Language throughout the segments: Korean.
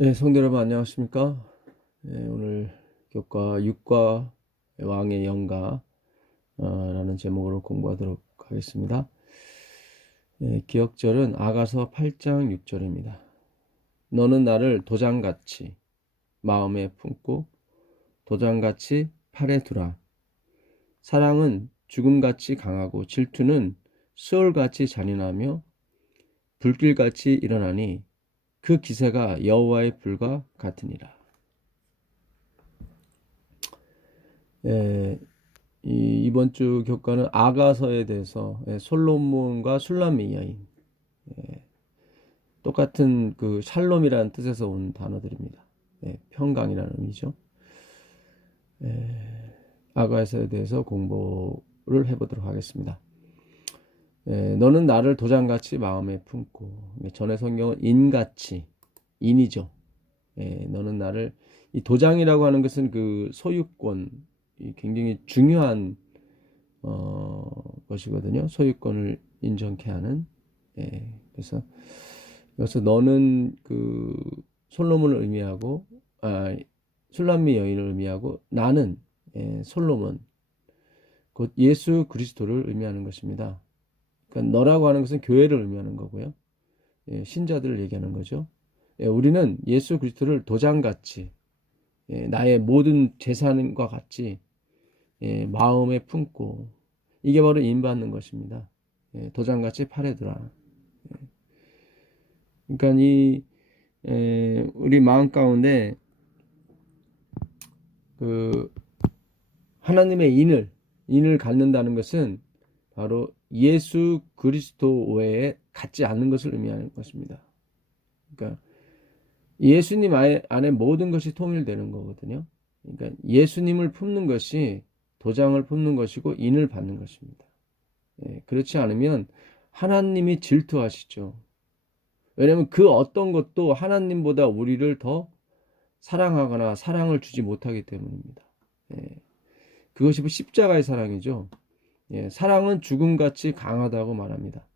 네, 성도 여러분 안녕하십니까? 네, 오늘 교과 육과 왕의 영가 라는 제목으로 공부하도록 하겠습니다. 네, 기억절은 아가서 8장 6절입니다. 너는 나를 도장같이 마음에 품고 도장같이 팔에 두라. 사랑은 죽음같이 강하고 질투는 수월같이 잔인하며 불길같이 일어나니 그 기세가 여호와의 불과 같으니라. 예, 이번 주 교과는 아가서에 대해서 솔로몬과 술람미 여인, 똑같은 그 샬롬이라는 뜻에서 온 단어들입니다. 평강이라는 의미죠. 아가서에 대해서 공부를 해보도록 하겠습니다. 너는 나를 도장같이 마음에 품고, 전에 성경은 인같이, 인이죠. 너는 나를, 이 도장이라고 하는 것은 그 소유권, 굉장히 중요한 것이거든요. 소유권을 인정케 하는. 그래서 여기서 너는 그 솔로몬을 의미하고, 술람미 여인을 의미하고, 나는 솔로몬, 곧 예수 그리스도를 의미하는 것입니다. 그러니까 너라고 하는 것은 교회를 의미하는 거고요. 신자들을 얘기하는 거죠. 우리는 예수 그리스도를 도장같이, 나의 모든 재산과 같이 마음에 품고, 이게 바로 인받는 것입니다. 도장같이 팔에 두라. 그러니까 우리 마음 가운데 그 하나님의 인을 갖는다는 것은 바로 예수 그리스도 외에 갖지 않는 것을 의미하는 것입니다. 그러니까 예수님 안에 모든 것이 통일되는 거거든요. 그러니까 예수님을 품는 것이 도장을 품는 것이고 인을 받는 것입니다. 그렇지 않으면 하나님이 질투하시죠. 왜냐하면 그 어떤 것도 하나님보다 우리를 더 사랑하거나 사랑을 주지 못하기 때문입니다. 그것이 십자가의 사랑이죠. 사랑은 죽음같이 강하다고 말합니다.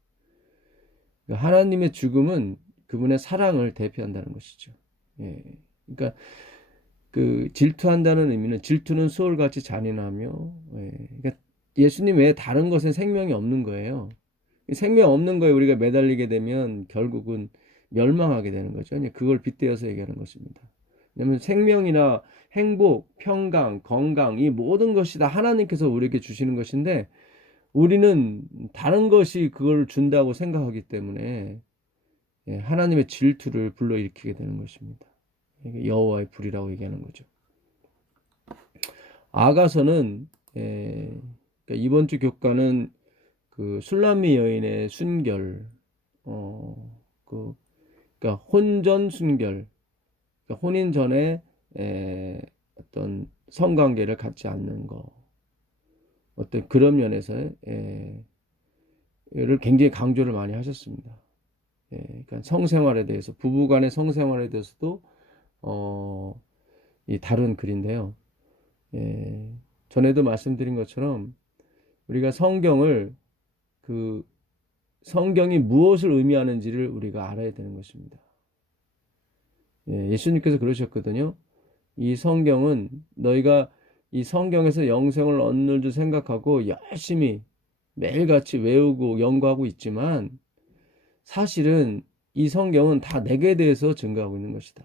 그러니까 하나님의 죽음은 그분의 사랑을 대표한다는 것이죠. 그러니까 그 질투한다는 의미는, 질투는 소울같이 잔인하며, 그러니까 예수님 외에 다른 것엔 생명이 없는 거예요. 생명 없는 거에 우리가 매달리게 되면 결국은 멸망하게 되는 거죠. 그걸 빗대어서 얘기하는 것입니다. 왜냐하면 생명이나 행복, 평강, 건강, 이 모든 것이 다 하나님께서 우리에게 주시는 것인데, 우리는 다른 것이 그걸 준다고 생각하기 때문에 하나님의 질투를 불러일으키게 되는 것입니다. 이게 여호와의 불이라고 얘기하는 거죠. 아가서는 그러니까 이번 주 교과는 그 술람미 여인의 순결, 그러니까 혼전 순결, 그러니까 혼인 전에 어떤 성관계를 갖지 않는 거, 어떤 그런 면에서 를 굉장히 강조를 많이 하셨습니다. 그러니까 성생활에 대해서, 부부간의 성생활에 대해서도 이 다룬 글인데요. 전에도 말씀드린 것처럼 우리가 성경이 무엇을 의미하는지를 우리가 알아야 되는 것입니다. 예수님께서 그러셨거든요. 이 성경은 너희가 이 성경에서 영생을 얻는 줄 생각하고 열심히 매일같이 외우고 연구하고 있지만, 사실은 이 성경은 다 내게 대해서 증거하고 있는 것이다.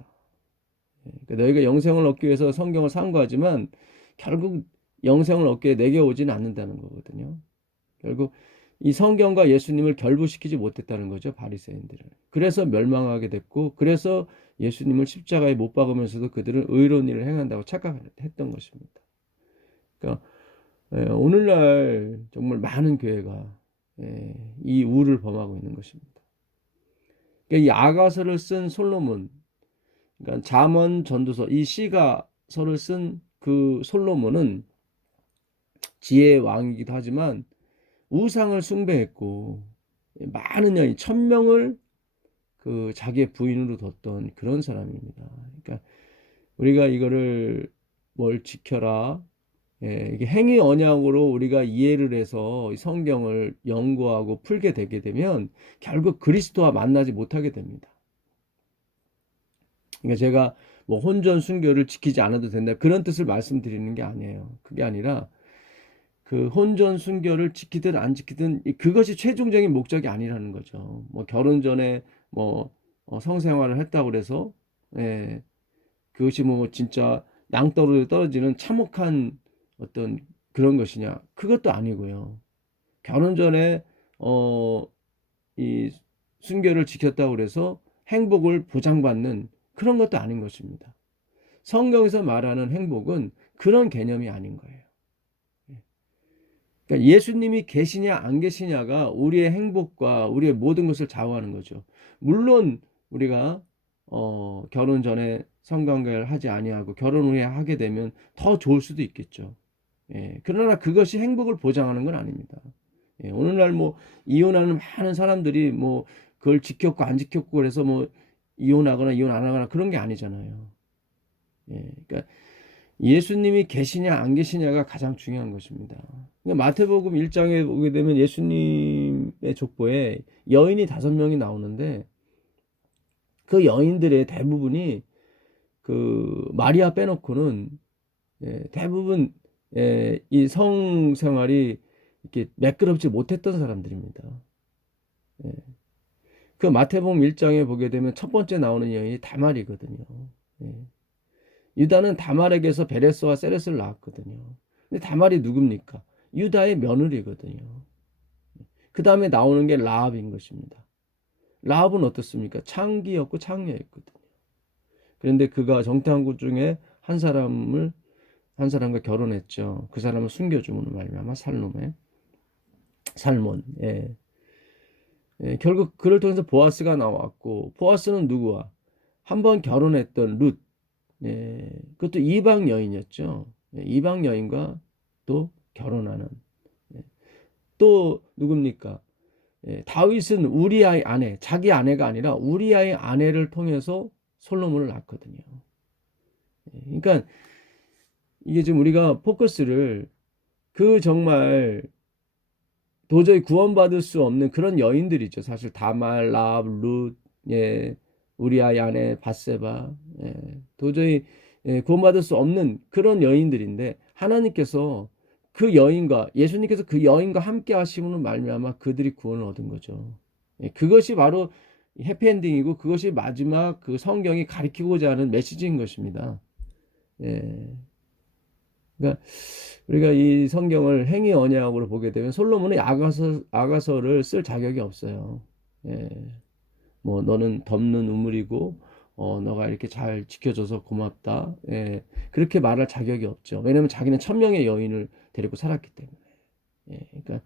그러니까 너희가 영생을 얻기 위해서 성경을 상고하지만 결국 영생을 얻기에 내게 오지는 않는다는 거거든요. 결국 이 성경과 예수님을 결부시키지 못했다는 거죠, 바리새인들은. 그래서 멸망하게 됐고, 그래서 예수님을 십자가에 못 박으면서도 그들은 의로운 일을 행한다고 착각했던 것입니다. 그러니까 오늘날 정말 많은 교회가 이 우를 범하고 있는 것입니다. 그러니까 이 아가서를 쓴 솔로몬, 그러니까 잠언, 전도서, 이 시가서를 쓴 그 솔로몬은 지혜의 왕이기도 하지만 우상을 숭배했고, 많은 여인 1000명을 그 자기의 부인으로 뒀던 그런 사람입니다. 그러니까 우리가 이거를 뭘 지켜라, 이게 행위 언약으로 우리가 이해를 해서 성경을 연구하고 풀게 되게 되면 결국 그리스도와 만나지 못하게 됩니다. 그러니까 제가 뭐 혼전 순교를 지키지 않아도 된다 그런 뜻을 말씀드리는 게 아니에요. 그게 아니라 그 혼전 순교를 지키든 안 지키든 그것이 최종적인 목적이 아니라는 거죠. 뭐 결혼 전에 뭐 성생활을 했다고 그래서 예, 그것이 뭐 진짜 낭떠러지 떨어지는 참혹한 어떤 그런 것이냐? 그것도 아니고요. 결혼 전에 이 순결을 지켰다고 그래서 행복을 보장받는 그런 것도 아닌 것입니다. 성경에서 말하는 행복은 그런 개념이 아닌 거예요. 그러니까 예수님이 계시냐 안 계시냐가 우리의 행복과 우리의 모든 것을 좌우하는 거죠. 물론 우리가 결혼 전에 성관계를 하지 아니하고 결혼 후에 하게 되면 더 좋을 수도 있겠죠. 예, 그러나 그것이 행복을 보장하는 건 아닙니다. 예, 오늘날 뭐 이혼하는 많은 사람들이 뭐 그걸 지켰고 안 지켰고 그래서 뭐 이혼하거나 이혼 안 하거나 그런 게 아니잖아요. 예, 그러니까 예수님이 계시냐 안 계시냐가 가장 중요한 것입니다. 그러니까 마태복음 1장에 보게 되면 예수님의 족보에 여인이 5명이 나오는데 그 여인들의 대부분이 그 마리아 빼놓고는 대부분 이 성생활이 이렇게 매끄럽지 못했던 사람들입니다. 예. 그 마태복음 1장에 보게 되면 첫 번째 나오는 여인이 다말이거든요. 예. 유다는 다말에게서 베레스와 세레스를 낳았거든요. 근데 다말이 누굽니까? 유다의 며느리거든요. 그 다음에 나오는 게 라합인 것입니다. 라합은 어떻습니까? 창기였고 창녀였거든요. 그런데 그가 정탐꾼 중에 한 사람과 결혼했죠. 그 사람을 숨겨줌으로 말미암아 살몬. 예. 예, 결국 그를 통해서 보아스가 나왔고 보아스는 누구와? 한번 결혼했던 룻. 예, 그것도 이방 여인이었죠. 예, 이방 여인과 또 결혼하는. 예, 또 누굽니까? 예, 다윗은 우리아의 아내, 자기 아내가 아니라 우리아의 아내를 통해서 솔로몬을 낳거든요. 예, 그러니까 이게 지금 우리가 포커스를 그 정말 도저히 구원받을 수 없는 그런 여인들이죠. 사실 다말, 라합, 룻, 예, 우리아의 아내 밧세바, 도저히 구원받을 수 없는 그런 여인들인데 하나님께서 그 여인과 예수님께서 그 여인과 함께 하심으로 말미암아 그들이 구원을 얻은 거죠. 그것이 바로 해피엔딩이고 그것이 마지막 그 성경이 가리키고자 하는 메시지인 것입니다. 예. 그러니까 우리가 이 성경을 행위 언약으로 보게 되면 솔로몬은 아가서를 쓸 자격이 없어요. 예. 뭐 너는 덮는 우물이고 너가 이렇게 잘 지켜줘서 고맙다. 예. 그렇게 말할 자격이 없죠. 왜냐하면 자기는 1000명의 여인을 데리고 살았기 때문에. 예. 그러니까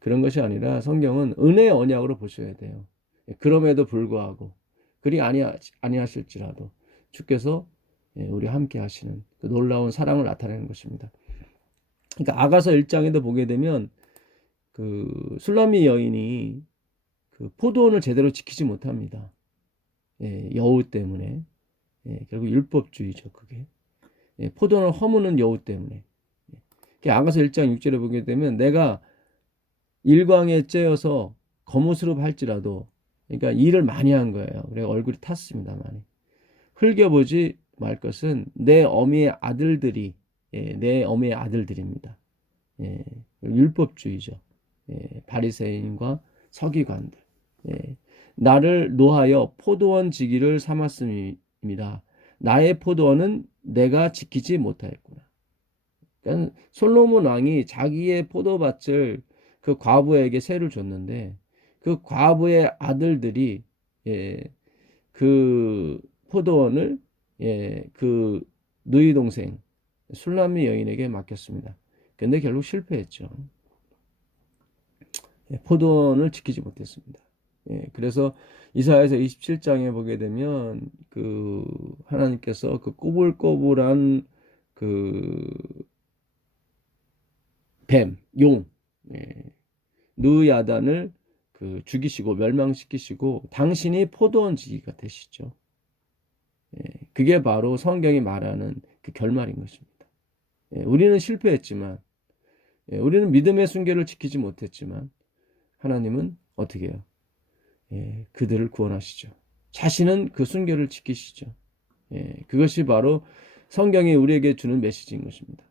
그런 것이 아니라 성경은 은혜의 언약으로 보셔야 돼요. 예. 그럼에도 불구하고 그리 아니하실지라도 주께서 우리 함께 하시는 그 놀라운 사랑을 나타내는 것입니다. 그러니까 아가서 1장에도 보게 되면 그 술라미 여인이 그 포도원을 제대로 지키지 못합니다. 여우 때문에. 결국 율법주의죠, 그게. 포도원을 허무는 여우 때문에. 아가서 1장 6절에 보게 되면 내가 일광에 쬐어서 거무스름 할지라도 그러니까 일을 많이 한 거예요. 그래 얼굴이 탔습니다, 많이. 흘겨보지 말 것은 내 어미의 아들들이 내 어미의 아들들입니다. 율법주의죠. 바리새인과 서기관들. 나를 노하여 포도원 지기를 삼았음이다. 나의 포도원은 내가 지키지 못하였구나. 그러니까 솔로몬 왕이 자기의 포도밭을 그 과부에게 세를 줬는데 그 과부의 아들들이 그 포도원을 그 누이 동생 술람미 여인에게 맡겼습니다. 근데 결국 실패했죠. 포도원을 지키지 못했습니다. 그래서 이사야서 27장에 보게 되면 그 하나님께서 그 꼬불꼬불한 그 뱀, 용, 느야단을 그 죽이시고 멸망시키시고 당신이 포도원 지기가 되시죠. 그게 바로 성경이 말하는 그 결말인 것입니다. 우리는 실패했지만 우리는 믿음의 순결을 지키지 못했지만 하나님은 어떻게 해요? 그들을 구원하시죠. 자신은 그 순결을 지키시죠. 그것이 바로 성경이 우리에게 주는 메시지인 것입니다.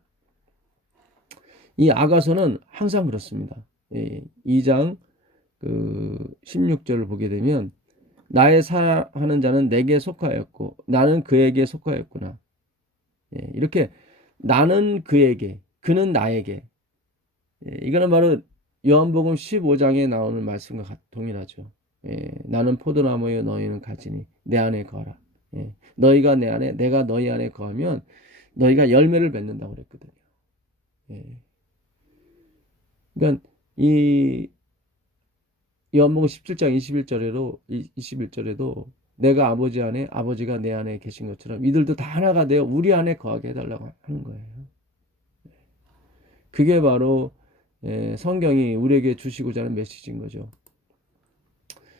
이 아가서는 항상 그렇습니다. 2장 16절을 보게 되면 나의 사랑하는 자는 내게 속하였고 나는 그에게 속하였구나. 이렇게 나는 그에게, 그는 나에게. 이거는 바로 요한복음 15장에 나오는 말씀과 동일하죠. 나는 포도나무여 너희는 가지니 내 안에 거하라. 너희가 내 안에, 내가 너희 안에 거하면 너희가 열매를 맺는다고 그랬거든요. 그러니까 이 요한복음 17장 21절에도 내가 아버지 안에, 아버지가 내 안에 계신 것처럼 이들도 다 하나가 되어 우리 안에 거하게 해달라고 하는 거예요. 그게 바로 성경이 우리에게 주시고자 하는 메시지인 거죠.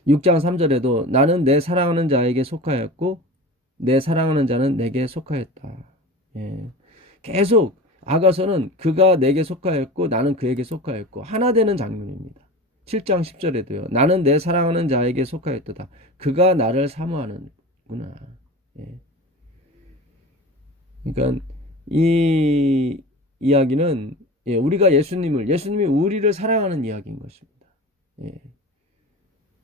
6장 3절에도 나는 내 사랑하는 자에게 속하였고 내 사랑하는 자는 내게 속하였다. 계속 아가서는 그가 내게 속하였고 나는 그에게 속하였고 하나 되는 장면입니다. 7장 10절에도요. 나는 내 사랑하는 자에게 속하였도다. 그가 나를 사모하는구나. 그러니까 이 이야기는 우리가 예수님이 우리를 사랑하는 이야기인 것입니다.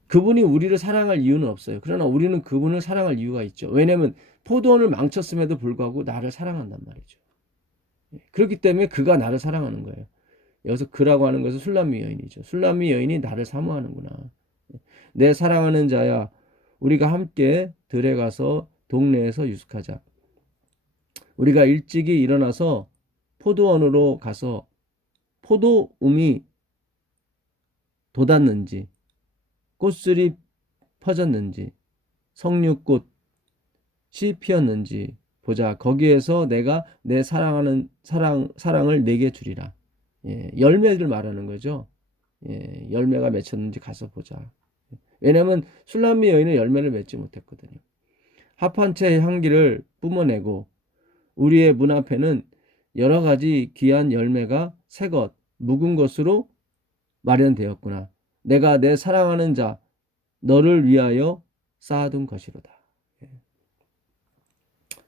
그분이 우리를 사랑할 이유는 없어요. 그러나 우리는 그분을 사랑할 이유가 있죠. 왜냐하면 포도원을 망쳤음에도 불구하고 나를 사랑한단 말이죠. 그렇기 때문에 그가 나를 사랑하는 거예요. 여기서 그라고 하는 것은 술람미 여인이죠. 술람미 여인이 나를 사모하는구나. 내 사랑하는 자야, 우리가 함께 들에 가서 동네에서 유숙하자. 우리가 일찍이 일어나서 포도원으로 가서 포도움이 돋았는지 꽃술이 퍼졌는지 석류꽃이 피었는지 보자. 거기에서 내가 내 사랑을 내게 주리라. 열매를 말하는 거죠. 열매가 맺혔는지 가서 보자. 왜냐하면 술람미 여인은 열매를 맺지 못했거든요. 합한채의 향기를 뿜어내고 우리의 문 앞에는 여러 가지 귀한 열매가 새 것, 묵은 것으로 마련되었구나. 내가 내 사랑하는 자 너를 위하여 쌓아둔 것이로다.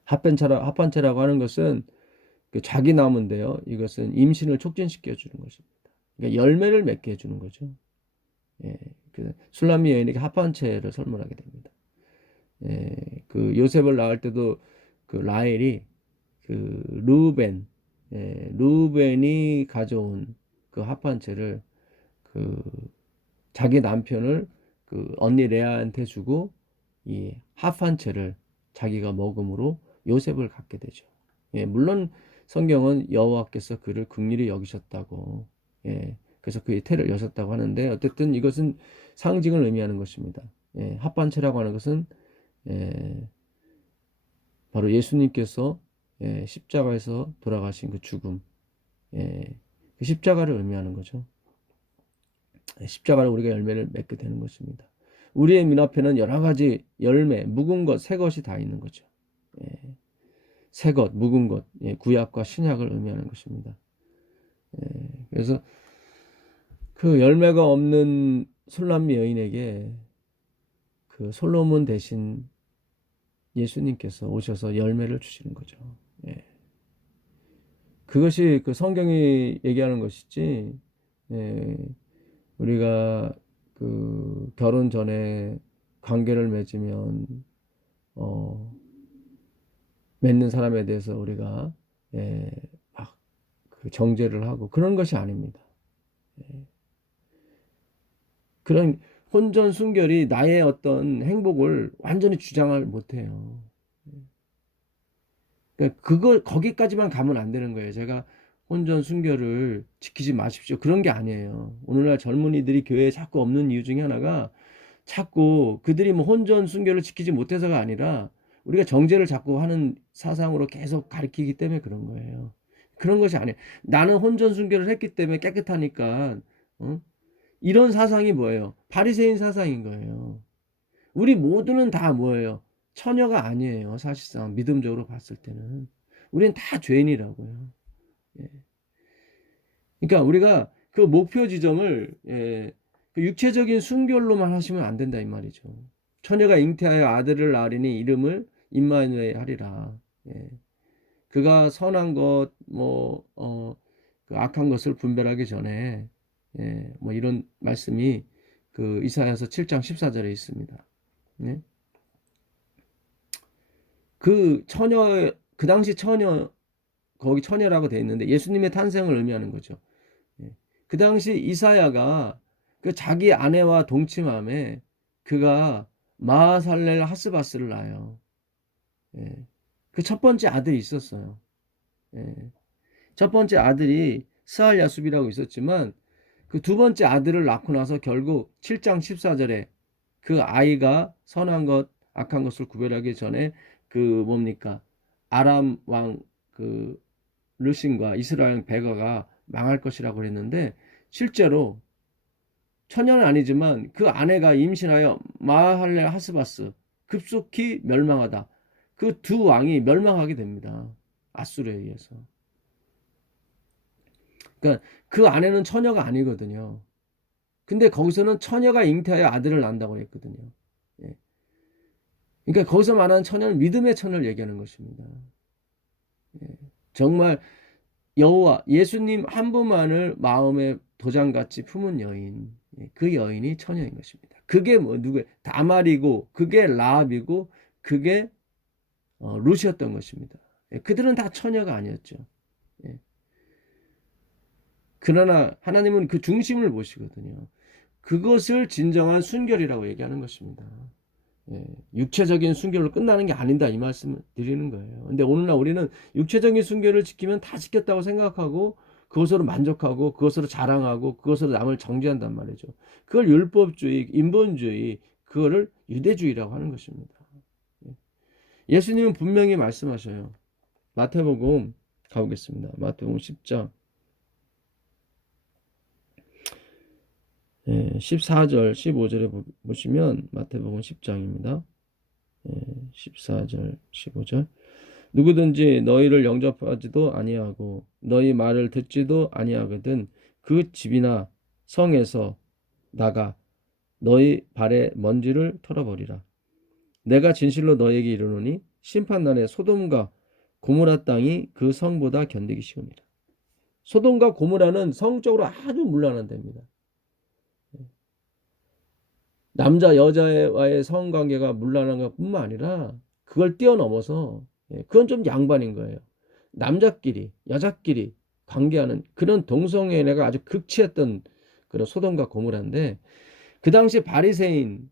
합한채라고 하는 것은 자기 나무인데요. 이것은 임신을 촉진시켜 주는 것입니다. 그러니까 열매를 맺게 해주는 거죠. 술람미 여인에게 합한채를 선물하게 됩니다. 그 요셉을 낳을 때도 그 라헬이 루벤이 가져온 그 합한채를 자기 남편을 언니 레아한테 주고 이 합한채를 자기가 먹음으로 요셉을 갖게 되죠. 물론 성경은 여호와께서 그를 긍휼히 여기셨다고, 그래서 그의 태를 여셨다고 하는데 어쨌든 이것은 상징을 의미하는 것입니다. 합한채라고 하는 것은 바로 예수님께서 십자가에서 돌아가신 그 죽음, 그 십자가를 의미하는 거죠. 십자가를 우리가 열매를 맺게 되는 것입니다. 우리의 문 앞에는 여러 가지 열매, 묵은 것, 새 것이 다 있는 거죠. 새 것, 묵은 것, 구약과 신약을 의미하는 것입니다. 그래서 그 열매가 없는 술람미 여인에게 그 솔로몬 대신 예수님께서 오셔서 열매를 주시는 거죠. 그것이 그 성경이 얘기하는 것이지, 우리가 그 결혼 전에 관계를 맺으면 맺는 사람에 대해서 우리가 막 그 정죄를 하고 그런 것이 아닙니다. 그런 혼전 순결이 나의 어떤 행복을 완전히 주장을 못해요. 그러니까 거기까지만 가면 안 되는 거예요. 제가 혼전 순결을 지키지 마십시오. 그런 게 아니에요. 오늘날 젊은이들이 교회에 자꾸 없는 이유 중에 하나가 자꾸 그들이 뭐 혼전 순결을 지키지 못해서가 아니라 우리가 정죄를 자꾸 하는 사상으로 계속 가르치기 때문에 그런 거예요. 그런 것이 아니에요. 나는 혼전 순결을 했기 때문에 깨끗하니까, 이런 사상이 뭐예요? 바리새인 사상인 거예요. 우리 모두는 다 뭐예요? 처녀가 아니에요. 사실상 믿음적으로 봤을 때는 우리는 다 죄인이라고요. 그러니까 우리가 그 목표 지점을 그 육체적인 순결로만 하시면 안 된다 이 말이죠. 처녀가 잉태하여 아들을 낳으리니 이름을 임마누엘 하리라. 예. 그가 선한 것, 그 악한 것을 분별하기 전에, 예, 뭐 이런 말씀이 그 이사야서 7장 14절에 있습니다. 예. 그 처녀, 그 당시 처녀, 거기 처녀라고 되어 있는데 예수님의 탄생을 의미하는 거죠. 예. 그 당시 이사야가 그 자기 아내와 동침함에 그가 마하살렐 하스바스를 낳아요. 예. 그 첫 번째 아들이 있었어요. 예. 첫 번째 아들이 스알 야숲이라고 있었지만 그 두 번째 아들을 낳고 나서 결국 7장 14절에 그 아이가 선한 것, 악한 것을 구별하기 전에 그 뭡니까? 아람 왕 그 르신과 이스라엘 백어가 망할 것이라고 했는데 실제로 처녀는 아니지만 그 아내가 임신하여 마할렐 하스바스 급속히 멸망하다. 그 두 왕이 멸망하게 됩니다. 아수르에 의해서. 그러니까 그 아내는 처녀가 아니거든요. 근데 거기서는 처녀가 잉태하여 아들을 낳는다고 했거든요. 예. 그러니까 거기서 말하는 처녀는 믿음의 처녀를 얘기하는 것입니다. 예. 정말 여호와 예수님 한 분만을 마음에 도장같이 품은 여인, 예. 그 여인이 처녀인 것입니다. 그게 뭐 누구예요? 다말이고 그게 라합이고 그게 룻이었던 것입니다. 예. 그들은 다 처녀가 아니었죠. 예. 그러나 하나님은 그 중심을 보시거든요. 그것을 진정한 순결이라고 얘기하는 것입니다. 예, 육체적인 순결로 끝나는 게 아니다 이 말씀을 드리는 거예요. 근데 오늘날 우리는 육체적인 순결을 지키면 다 지켰다고 생각하고 그것으로 만족하고 그것으로 자랑하고 그것으로 남을 정죄한단 말이죠. 그걸 율법주의, 인본주의, 그거를 유대주의라고 하는 것입니다. 예수님은 분명히 말씀하셔요. 마태복음 가보겠습니다. 마태복음 10장 14절 15절에 보시면 마태복음 10장입니다. 14절 15절 누구든지 너희를 영접하지도 아니하고 너희 말을 듣지도 아니하거든 그 집이나 성에서 나가 너희 발에 먼지를 털어버리라. 내가 진실로 너희에게 이르노니 심판날에 소돔과 고모라 땅이 그 성보다 견디기 쉬우니라. 소돔과 고모라는 성적으로 아주 문란한 데입니다. 남자 여자와의 성관계가 문란한 것뿐만 아니라 그걸 뛰어넘어서 그건 좀 양반인 거예요. 남자끼리 여자끼리 관계하는 그런 동성애가 아주 극치했던 그런 소돔과 고모라인데 그 당시 바리새인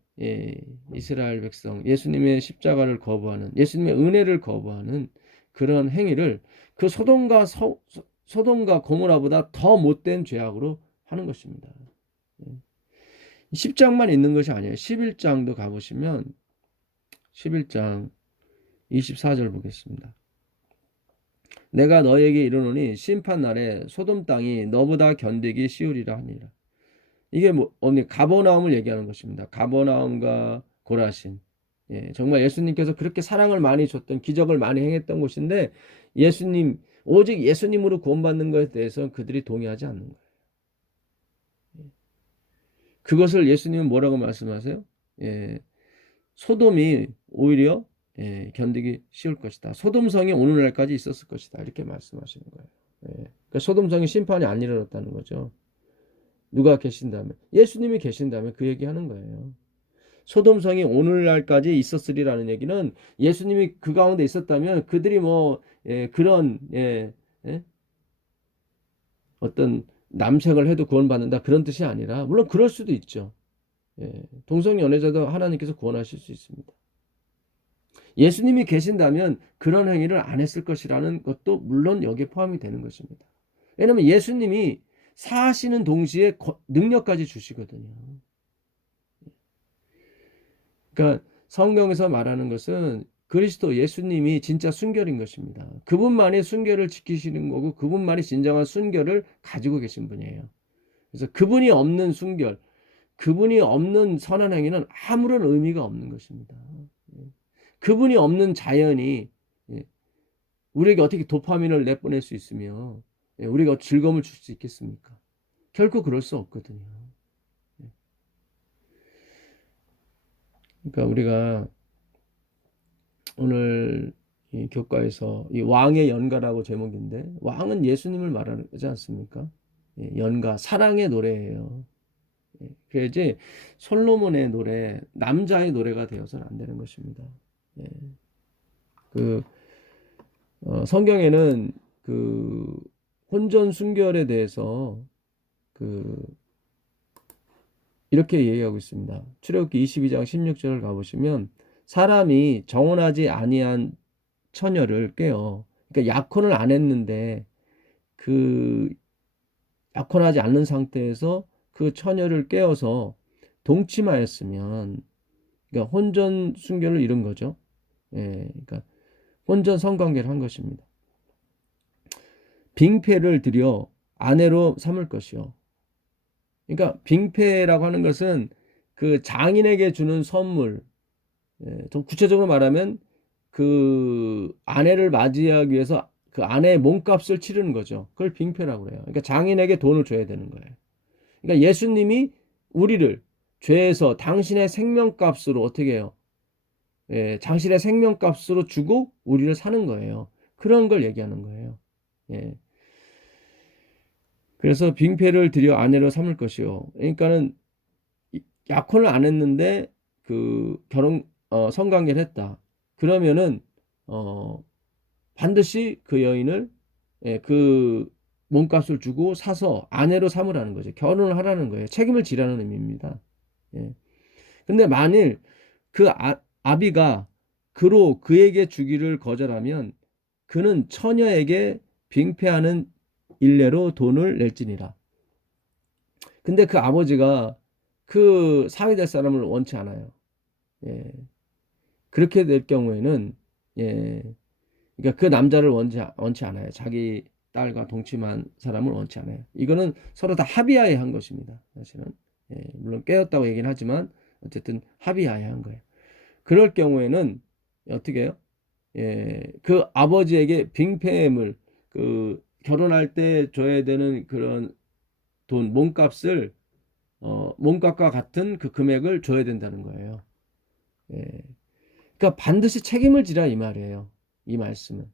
이스라엘 백성 예수님의 십자가를 거부하는 예수님의 은혜를 거부하는 그런 행위를 그 소돔과 고모라보다 더 못된 죄악으로 하는 것입니다. 10장만 있는 것이 아니에요. 11장도 가보시면 11장 24절 보겠습니다. 내가 너에게 이르노니 심판날에 소돔 땅이 너보다 견디기 쉬우리라 하니라. 이게 가버나움을 얘기하는 것입니다. 가버나움과 고라신. 정말 예수님께서 그렇게 사랑을 많이 줬던 기적을 많이 행했던 곳인데 오직 예수님으로 구원받는 것에 대해서 그들이 동의하지 않는 거예요. 그것을 예수님은 뭐라고 말씀하세요? 소돔이 오히려 견디기 쉬울 것이다. 소돔성이 오늘날까지 있었을 것이다. 이렇게 말씀하시는 거예요. 그러니까 소돔성이 심판이 안 일어났다는 거죠. 누가 계신다면 예수님이 계신다면 그 얘기하는 거예요. 소돔성이 오늘날까지 있었으리라는 얘기는 예수님이 그 가운데 있었다면 그들이 그런 어떤 남색을 해도 구원받는다 그런 뜻이 아니라 물론 그럴 수도 있죠. 동성연애자도 하나님께서 구원하실 수 있습니다. 예수님이 계신다면 그런 행위를 안 했을 것이라는 것도 물론 여기에 포함이 되는 것입니다. 왜냐하면 예수님이 사시는 동시에 능력까지 주시거든요. 그러니까 성경에서 말하는 것은 그리스도 예수님이 진짜 순결인 것입니다. 그분만이 순결을 지키시는 거고 그분만이 진정한 순결을 가지고 계신 분이에요. 그래서 그분이 없는 순결, 그분이 없는 선한 행위는 아무런 의미가 없는 것입니다. 그분이 없는 자연이 우리에게 어떻게 도파민을 내보낼 수 있으며 우리가 즐거움을 줄 수 있겠습니까? 결코 그럴 수 없거든요. 그러니까 우리가 오늘 이 교과에서 이 왕의 연가라고 제목인데, 왕은 예수님을 말하지 않습니까? 예, 연가, 사랑의 노래예요. 예, 그래야지 솔로몬의 노래, 남자의 노래가 되어서는 안 되는 것입니다. 예, 그 성경에는 그 혼전 순결에 대해서 그 이렇게 얘기하고 있습니다. 출애굽기 22장 16절을 가보시면, 사람이 정혼하지 아니한 처녀를 꿰어, 그러니까 약혼을 안 했는데 그 약혼하지 않는 상태에서 그 처녀를 꿰어서 동침하였으면, 그러니까 혼전 순결을 이룬 거죠. 예, 그러니까 혼전 성관계를 한 것입니다. 빙패를 들여 아내로 삼을 것이요. 그러니까 빙패라고 하는 것은 그 장인에게 주는 선물, 더 구체적으로 말하면 그 아내를 맞이하기 위해서 그 아내의 몸값을 치르는 거죠. 그걸 빙패라고 해요. 그러니까 장인에게 돈을 줘야 되는 거예요. 그러니까 예수님이 우리를 죄에서 당신의 생명값으로 어떻게 해요? 당신의 생명값으로 주고 우리를 사는 거예요. 그런 걸 얘기하는 거예요. 예. 그래서 빙패를 들여 아내로 삼을 것이요. 그러니까는 약혼을 안 했는데 그 성관계를 했다. 그러면은 반드시 그 여인을, 그 몸값을 주고 사서 아내로 삼으라는 거죠. 결혼을 하라는 거예요. 책임을 지라는 의미입니다. 예. 근데 만일 그 아비가 그에게 주기를 거절하면 그는 처녀에게 빙패하는 일례로 돈을 낼지니라. 근데 그 아버지가 그 사위될 사람을 원치 않아요. 예. 그렇게 될 경우에는, 예, 그러니까 그 남자를 원치 않아요. 자기 딸과 동침한 사람을 원치 않아요. 이거는 서로 다 합의하에 한 것입니다. 사실은. 예, 물론 깨었다고 얘기는 하지만 어쨌든 합의하에 한 거예요. 그럴 경우에는 어떻게 해요? 예, 그 아버지에게 빙패물, 그 결혼할 때 줘야 되는 그런 돈, 몸값과 같은 그 금액을 줘야 된다는 거예요. 예. 그러니까 반드시 책임을 지라 이 말이에요. 이 말씀은.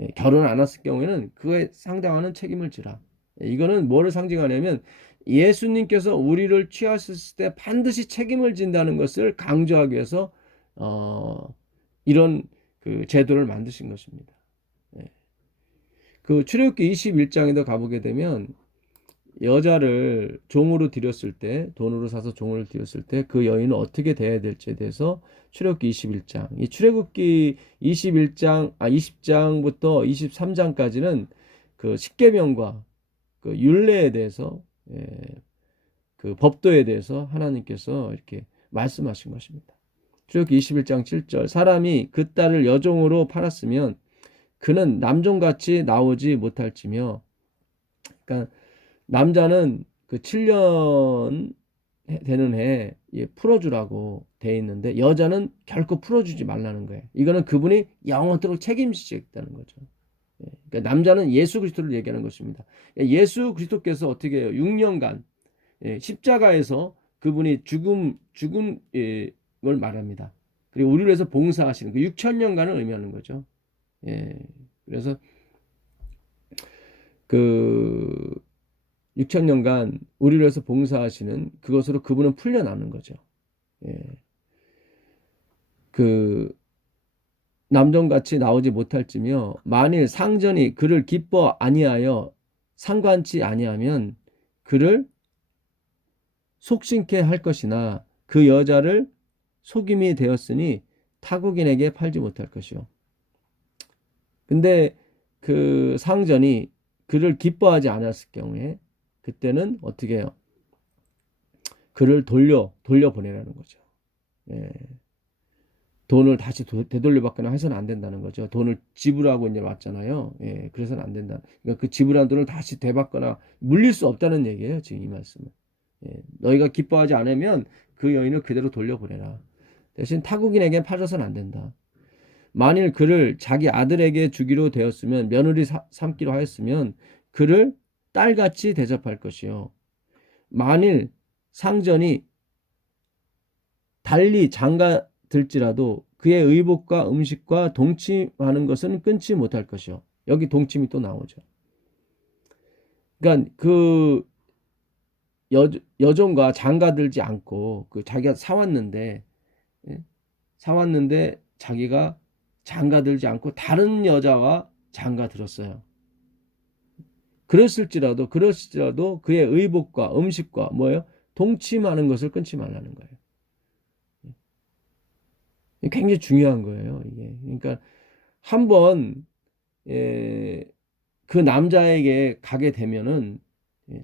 예, 결혼 안 했을 경우에는 그거에 상당하는 책임을 지라. 예, 이거는 뭐를 상징하냐면 예수님께서 우리를 취하셨을 때 반드시 책임을 진다는 것을 강조하기 위해서 이런 그 제도를 만드신 것입니다. 예. 그 출애굽기 21장에도 가보게 되면 여자를 종으로 들였을 때, 돈으로 사서 종을 들였을 때 그 여인은 어떻게 돼야 될지에 대해서 출애굽기 21장, 이 출애굽기 20장부터 23장까지는 그 십계명과 그 율례에 대해서, 그 법도에 대해서 하나님께서 이렇게 말씀하신 것입니다. 출애굽기 21장 7절, 사람이 그 딸을 여종으로 팔았으면 그는 남종같이 나오지 못할지며, 그러니까 남자는 그 7년 되는 해에 풀어주라고 돼 있는데 여자는 결코 풀어주지 말라는 거예요. 이거는 그분이 영원토록 책임지시겠다는 거죠. 그러니까 남자는 예수 그리스도를 얘기하는 것입니다. 예수 그리스도께서 어떻게 해요? 6년간 십자가에서 그분이 죽음을 말합니다. 그리고 우리를 위해서 봉사하시는 그 6천년간을 의미하는 거죠. 그래서 그 6천년간 우리를 위해서 봉사하시는 그것으로 그분은 풀려나는 거죠. 그 남종같이 나오지 못할지며 만일 상전이 그를 기뻐 아니하여 상관치 아니하면 그를 속신케 할 것이나 그 여자를 속임이 되었으니 타국인에게 팔지 못할 것이요. 근데 그 상전이 그를 기뻐하지 않았을 경우에 그때는 어떻게 해요? 그를 돌려보내라는 거죠. 돈을 다시 되돌려받거나 해서는 안 된다는 거죠. 돈을 지불하고 이제 왔잖아요. 그래서는 안 된다. 그러니까 그 지불한 돈을 다시 되받거나 물릴 수 없다는 얘기예요. 지금 이 말씀은. 너희가 기뻐하지 않으면 그 여인을 그대로 돌려보내라. 대신 타국인에게 팔아서는 안 된다. 만일 그를 자기 아들에게 주기로 되었으면 며느리 삼기로 하였으면 그를 딸같이 대접할 것이요. 만일 상전이 달리 장가들지라도 그의 의복과 음식과 동침하는 것은 끊지 못할 것이요. 여기 동침이 또 나오죠. 그러니까 그 여종과 장가들지 않고 그 자기가 사왔는데, 예? 사왔는데 자기가 장가들지 않고 다른 여자와 장가들었어요. 그랬을지라도 그의 의복과 음식과 뭐예요? 동침하는 것을 끊지 말라는 거예요. 굉장히 중요한 거예요, 이게. 그러니까 한번 그 남자에게 가게 되면은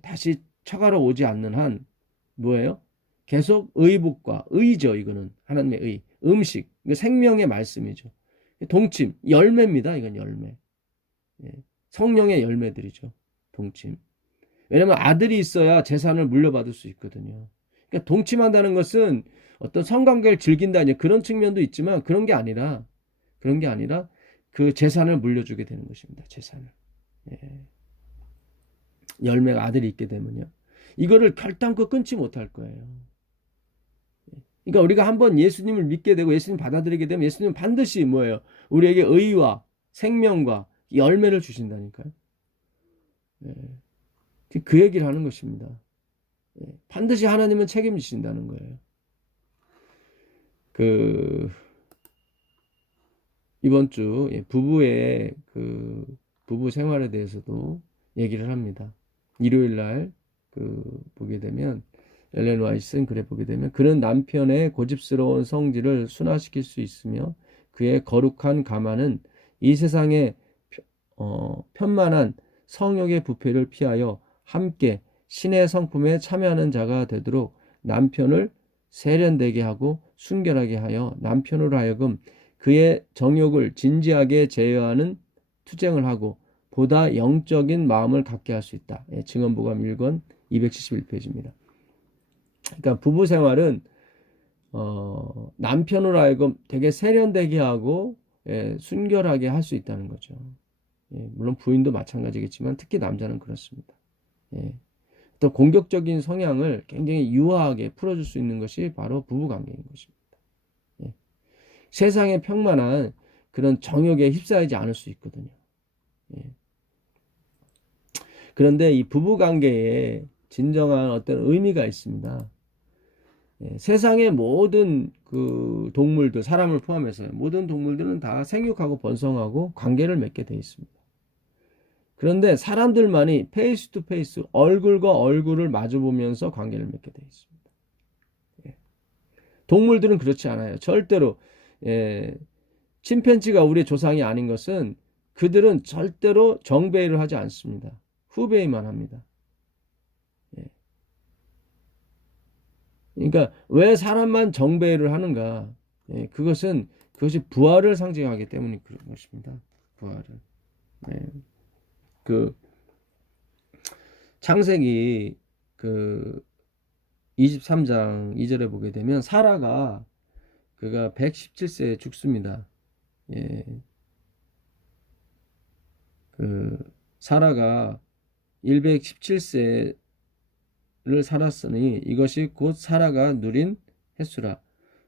다시 처가로 오지 않는 한 뭐예요? 계속 의복과 의죠, 이거는 하나님의 의, 음식, 이거 생명의 말씀이죠. 동침, 열매입니다. 이건 열매. 성령의 열매들이죠. 동침. 왜냐면 아들이 있어야 재산을 물려받을 수 있거든요. 그러니까 동침한다는 것은 어떤 성관계를 즐긴다는 그런 측면도 있지만 그런 게 아니라 그 재산을 물려주게 되는 것입니다. 재산을. 예. 열매가 아들이 있게 되면요. 이거를 결단코 끊지 못할 거예요. 그러니까 우리가 한번 예수님을 믿게 되고 예수님 받아들이게 되면 예수님은 반드시 뭐예요? 우리에게 의와 생명과 열매를 주신다니까요. 예. 그 얘기를 하는 것입니다. 예. 반드시 하나님은 책임지신다는 거예요. 이번 주 부부의 부부 생활에 대해서도 얘기를 합니다. 일요일 날 보게 되면 엘렌 와이슨 글에 보게 되면 그는 남편의 고집스러운 성질을 순화시킬 수 있으며 그의 거룩한 가만은 이 세상의 편만한 성욕의 부패를 피하여 함께 신의 성품에 참여하는 자가 되도록 남편을 세련되게 하고 순결하게 하여 남편으로 하여금 그의 정욕을 진지하게 제어하는 투쟁을 하고 보다 영적인 마음을 갖게 할 수 있다. 증언보감 1권 271페이지입니다. 그러니까 부부 생활은 남편으로 하여금 되게 세련되게 하고 순결하게 할 수 있다는 거죠. 물론 부인도 마찬가지겠지만 특히 남자는 그렇습니다. 또 공격적인 성향을 굉장히 유화하게 풀어줄 수 있는 것이 바로 부부관계인 것입니다. 세상의 평만한 그런 정욕에 휩싸이지 않을 수 있거든요. 그런데 이 부부관계에 진정한 어떤 의미가 있습니다. 세상의 모든 그 동물들, 사람을 포함해서 모든 동물들은 다 생육하고 번성하고 관계를 맺게 돼 있습니다. 그런데 사람들만이 페이스 투 페이스, 얼굴과 얼굴을 마주보면서 관계를 맺게 돼 있습니다. 동물들은 그렇지 않아요. 절대로. 침팬지가 우리의 조상이 아닌 것은 그들은 절대로 정배를 하지 않습니다. 후배이만 합니다. 그러니까 왜 사람만 정배를 하는가? 그것이 부활을 상징하기 때문에 그런 것입니다. 부활을. 창세기 23장 2절에 보게 되면 사라가 그가 117세에 죽습니다. 사라가 117세를 살았으니 이것이 곧 사라가 누린 횟수라.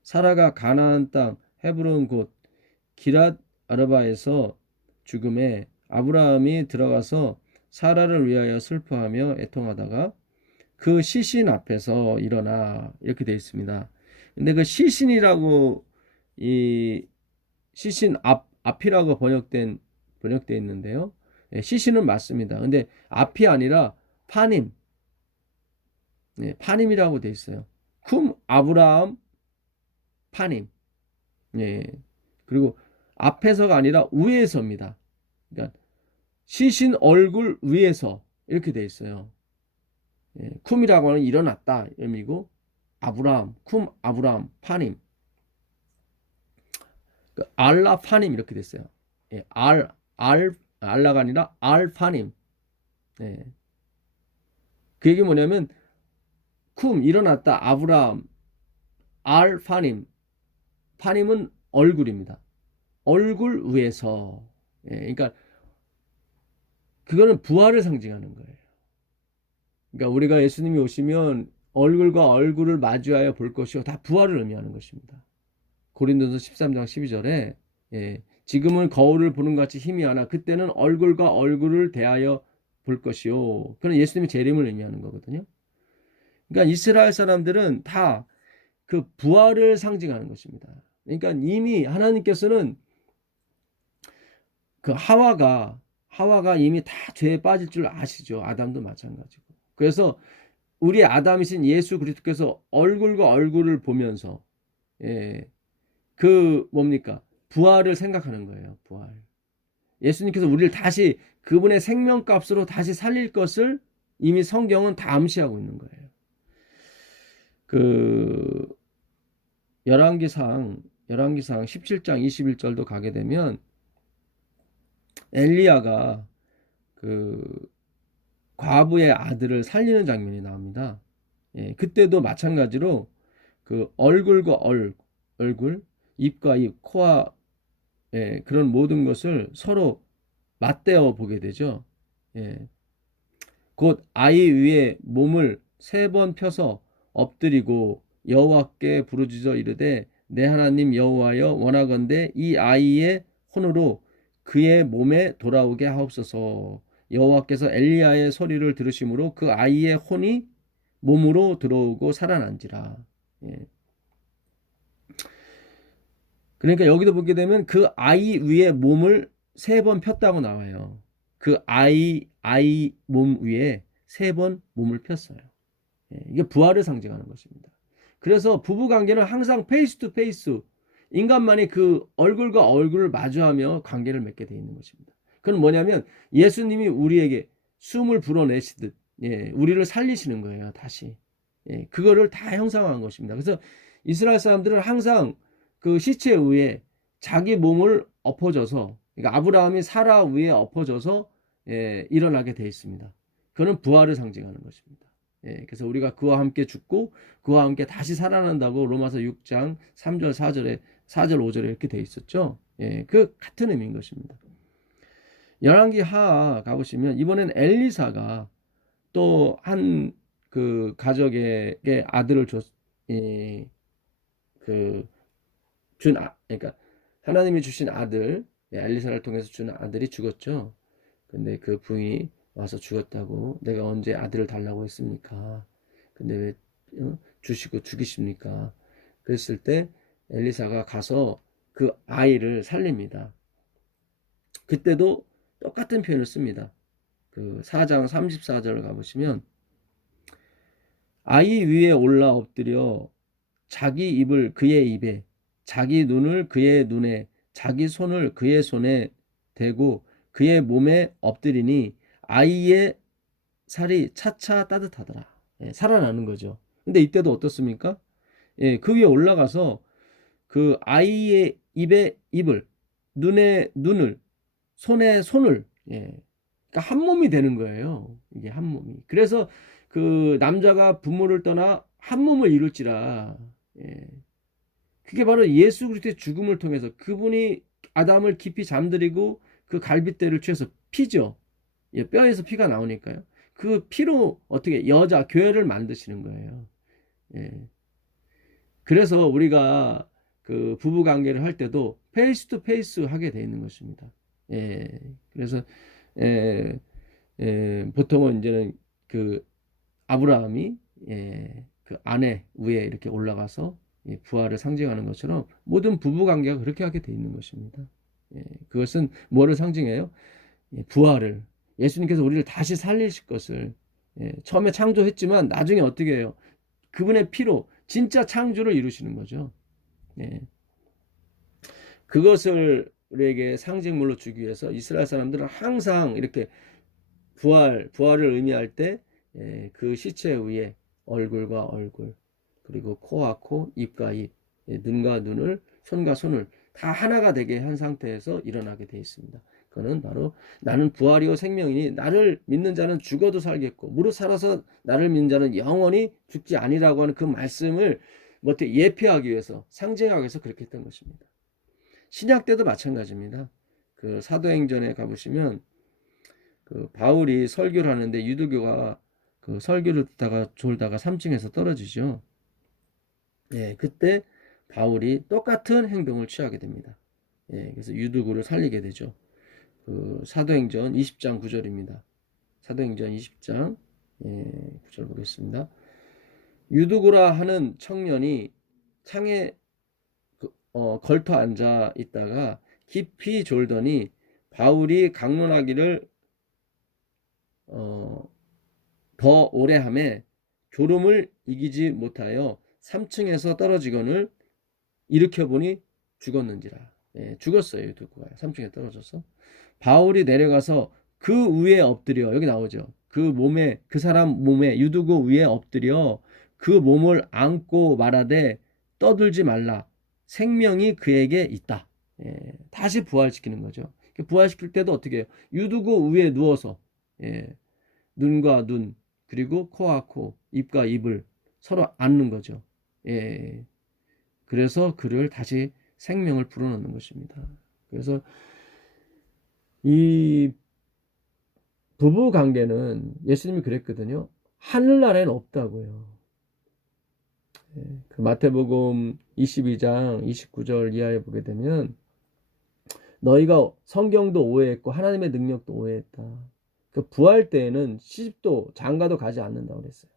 사라가 가나안 땅 헤브론 곧 기랏 아르바에서 죽음에 아브라함이 들어가서 사라를 위하여 슬퍼하며 애통하다가 그 시신 앞에서 일어나 이렇게 되어 있습니다. 근데 그 시신이라고 이 시신 앞이라고 번역되어 있는데요. 시신은 맞습니다. 근데 앞이 아니라 파님. 파님이라고 되어 있어요. 쿰 아브라함 파님. 그리고 앞에서가 아니라 위에서입니다. 그러니까 시신 얼굴 위에서 이렇게 되어 있어요. 쿰이라고 하는 일어났다 의미고 아브라함, 쿰 아브라함 파님. 알라 파님 이렇게 됐어요. 알라가 아니라 알파님. 그 얘기 뭐냐면 쿰 일어났다 아브라함 알파님. 파님은 얼굴입니다. 얼굴 위에서. 그러니까 그거는 부활을 상징하는 거예요. 그러니까 우리가 예수님이 오시면 얼굴과 얼굴을 마주하여 볼 것이요 다 부활을 의미하는 것입니다. 고린도서 13장 12절에 지금은 거울을 보는 것 같이 힘이 하나 그때는 얼굴과 얼굴을 대하여 볼 것이요. 그건 예수님의 재림을 의미하는 거거든요. 그러니까 이스라엘 사람들은 다 그 부활을 상징하는 것입니다. 그러니까 이미 하나님께서는 그 하와가 이미 다 죄에 빠질 줄 아시죠. 아담도 마찬가지고. 그래서 우리 아담이신 예수 그리스도께서 얼굴과 얼굴을 보면서 그 뭡니까? 부활을 생각하는 거예요. 부활. 예수님께서 우리를 다시 그분의 생명값으로 다시 살릴 것을 이미 성경은 다 암시하고 있는 거예요. 그 열왕기상 17장 21절도 가게 되면 엘리야가 그 과부의 아들을 살리는 장면이 나옵니다. 그때도 마찬가지로 그 얼굴과 얼굴, 입과 입, 코와 그런 모든 것을 서로 맞대어 보게 되죠. 곧 아이 위에 몸을 3번 펴서 엎드리고 여호와께 부르짖어 이르되 내 하나님 여호와여 원하건대 이 아이의 혼으로 그의 몸에 돌아오게 하옵소서. 여호와께서 엘리야의 소리를 들으심으로 그 아이의 혼이 몸으로 들어오고 살아난지라. 그러니까 여기도 보게 되면 그 아이 위에 몸을 3번 폈다고 나와요. 그 아이 몸 위에 3번 몸을 폈어요. 이게 부활을 상징하는 것입니다. 그래서 부부관계는 항상 페이스 투 페이스, 인간만이 그 얼굴과 얼굴을 마주하며 관계를 맺게 되어 있는 것입니다. 그건 뭐냐면 예수님이 우리에게 숨을 불어내시듯 우리를 살리시는 거예요. 다시. 그거를 다 형상화한 것입니다. 그래서 이스라엘 사람들은 항상 그 시체 위에 자기 몸을 엎어져서, 그러니까 아브라함이 사라 위에 엎어져서 일어나게 되어 있습니다. 그는 부활을 상징하는 것입니다. 그래서 우리가 그와 함께 죽고 그와 함께 다시 살아난다고 로마서 6장 3절 4절 5절에 이렇게 되어 있었죠. 그 같은 의미인 것입니다. 열왕기 하 가보시면 이번엔 엘리사가 또 한 그 가족에게 아들을 그러니까 하나님이 주신 아들, 엘리사를 통해서 주는 아들이 죽었죠. 근데 그 부인이 와서 죽었다고, 내가 언제 아들을 달라고 했습니까? 근데 왜 주시고 죽이십니까? 그랬을 때 엘리사가 가서 그 아이를 살립니다. 그때도 똑같은 표현을 씁니다. 그 4장 34절을 가보시면 아이 위에 올라 엎드려 자기 입을 그의 입에, 자기 눈을 그의 눈에, 자기 손을 그의 손에 대고 그의 몸에 엎드리니 아이의 살이 차차 따뜻하더라. 살아나는 거죠. 근데 이때도 어떻습니까? 그 위에 올라가서 그 아이의 입에 입을, 눈에 눈을, 손에 손을, 그러니까 한 몸이 되는 거예요. 이게 한 몸이. 그래서 그 남자가 부모를 떠나 한 몸을 이룰지라. 그게 바로 예수 그리스도의 죽음을 통해서 그분이 아담을 깊이 잠들이고 그 갈빗대를 취해서 피죠. 뼈에서 피가 나오니까요. 그 피로 어떻게 여자 교회를 만드시는 거예요. 그래서 우리가 그 부부 관계를 할 때도 페이스 투 페이스 하게 돼 있는 것입니다. 그래서 보통은 이제는 그 아브라함이 그 아내 위에 이렇게 올라가서 부활을 상징하는 것처럼 모든 부부 관계가 그렇게 하게 돼 있는 것입니다. 그것은 뭐를 상징해요? 부활을, 예수님께서 우리를 다시 살리실 것을, 처음에 창조했지만 나중에 어떻게 해요? 그분의 피로 진짜 창조를 이루시는 거죠. 그것을 우리에게 상징물로 주기 위해서 이스라엘 사람들은 항상 이렇게 부활을 의미할 때 그 시체 위에 얼굴과 얼굴, 그리고 코와 코, 입과 입, 눈과 눈을, 손과 손을 다 하나가 되게 한 상태에서 일어나게 되어 있습니다. 그거는 바로 나는 부활이요 생명이니 나를 믿는 자는 죽어도 살겠고 무릇 살아서 나를 믿는 자는 영원히 죽지 아니라고 하는 그 말씀을 어떻게 예표하기 위해서, 상징하기 위해서 그렇게 했던 것입니다. 신약 때도 마찬가지입니다. 그 사도행전에 가보시면 그 바울이 설교를 하는데 유대교가 그 설교를 듣다가 졸다가 3층에서 떨어지죠. 그때 바울이 똑같은 행동을 취하게 됩니다. 그래서 유두구를 살리게 되죠. 사도행전 20장 9절입니다. 사도행전 20장 9절 보겠습니다. 유두구라 하는 청년이 창에 걸터 앉아 있다가 깊이 졸더니 바울이 강론하기를 더 오래 하매 졸음을 이기지 못하여 3층에서 떨어지거늘 일으켜보니 죽었는지라. 죽었어요. 유두구가 3층에 떨어져서. 바울이 내려가서 그 위에 엎드려, 여기 나오죠. 그 사람 몸에, 유두구 위에 엎드려 그 몸을 안고 말하되 떠들지 말라. 생명이 그에게 있다. 다시 부활시키는 거죠. 부활시킬 때도 어떻게 해요? 유두구 위에 누워서 눈과 눈, 그리고 코와 코, 입과 입을 서로 안는 거죠. 그래서 그를 다시 생명을 불어넣는 것입니다. 그래서 이 부부 관계는 예수님이 그랬거든요. 하늘나라에는 없다고요. 그 마태복음 22장 29절 이하에 보게 되면 너희가 성경도 오해했고 하나님의 능력도 오해했다. 그 부활 때에는 시집도 장가도 가지 않는다고 그랬어요.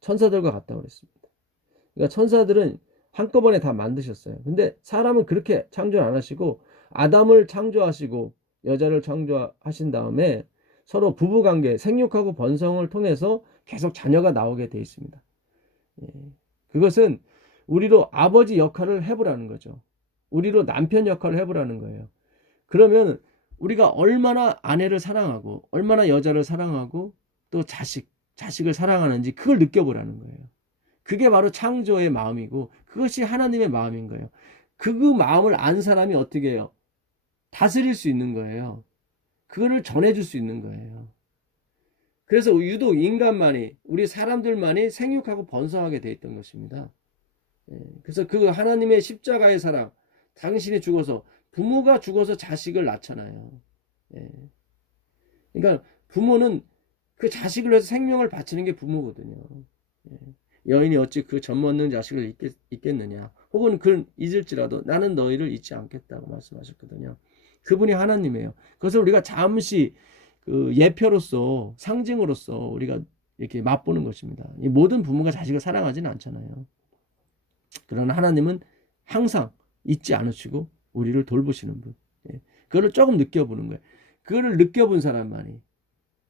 천사들과 같다고 그랬습니다. 그러니까 천사들은 한꺼번에 다 만드셨어요. 근데 사람은 그렇게 창조 안 하시고 아담을 창조하시고 여자를 창조하신 다음에 서로 부부관계, 생육하고 번성을 통해서 계속 자녀가 나오게 돼 있습니다. 그것은 우리로 아버지 역할을 해보라는 거죠. 우리로 남편 역할을 해보라는 거예요. 그러면 우리가 얼마나 아내를 사랑하고 얼마나 여자를 사랑하고 또 자식을 사랑하는지 그걸 느껴보라는 거예요. 그게 바로 창조의 마음이고 그것이 하나님의 마음인 거예요. 그 마음을 안 사람이 어떻게 해요? 다스릴 수 있는 거예요. 그거를 전해줄 수 있는 거예요. 그래서 유독 인간만이, 우리 사람들만이 생육하고 번성하게 돼 있던 것입니다. 그래서 그 하나님의 십자가의 사랑, 당신이 죽어서, 부모가 죽어서 자식을 낳잖아요. 그러니까 부모는 그 자식을 위해서 생명을 바치는 게 부모거든요. 여인이 어찌 그 젖먹는 자식을 잊겠느냐. 혹은 그를 잊을지라도 나는 너희를 잊지 않겠다고 말씀하셨거든요. 그분이 하나님이에요. 그것을 우리가 잠시 그 예표로서, 상징으로서 우리가 이렇게 맛보는 것입니다. 이 모든 부모가 자식을 사랑하지는 않잖아요. 그러나 하나님은 항상 잊지 않으시고 우리를 돌보시는 분. 그거를 조금 느껴보는 거예요. 그거를 느껴본 사람만이,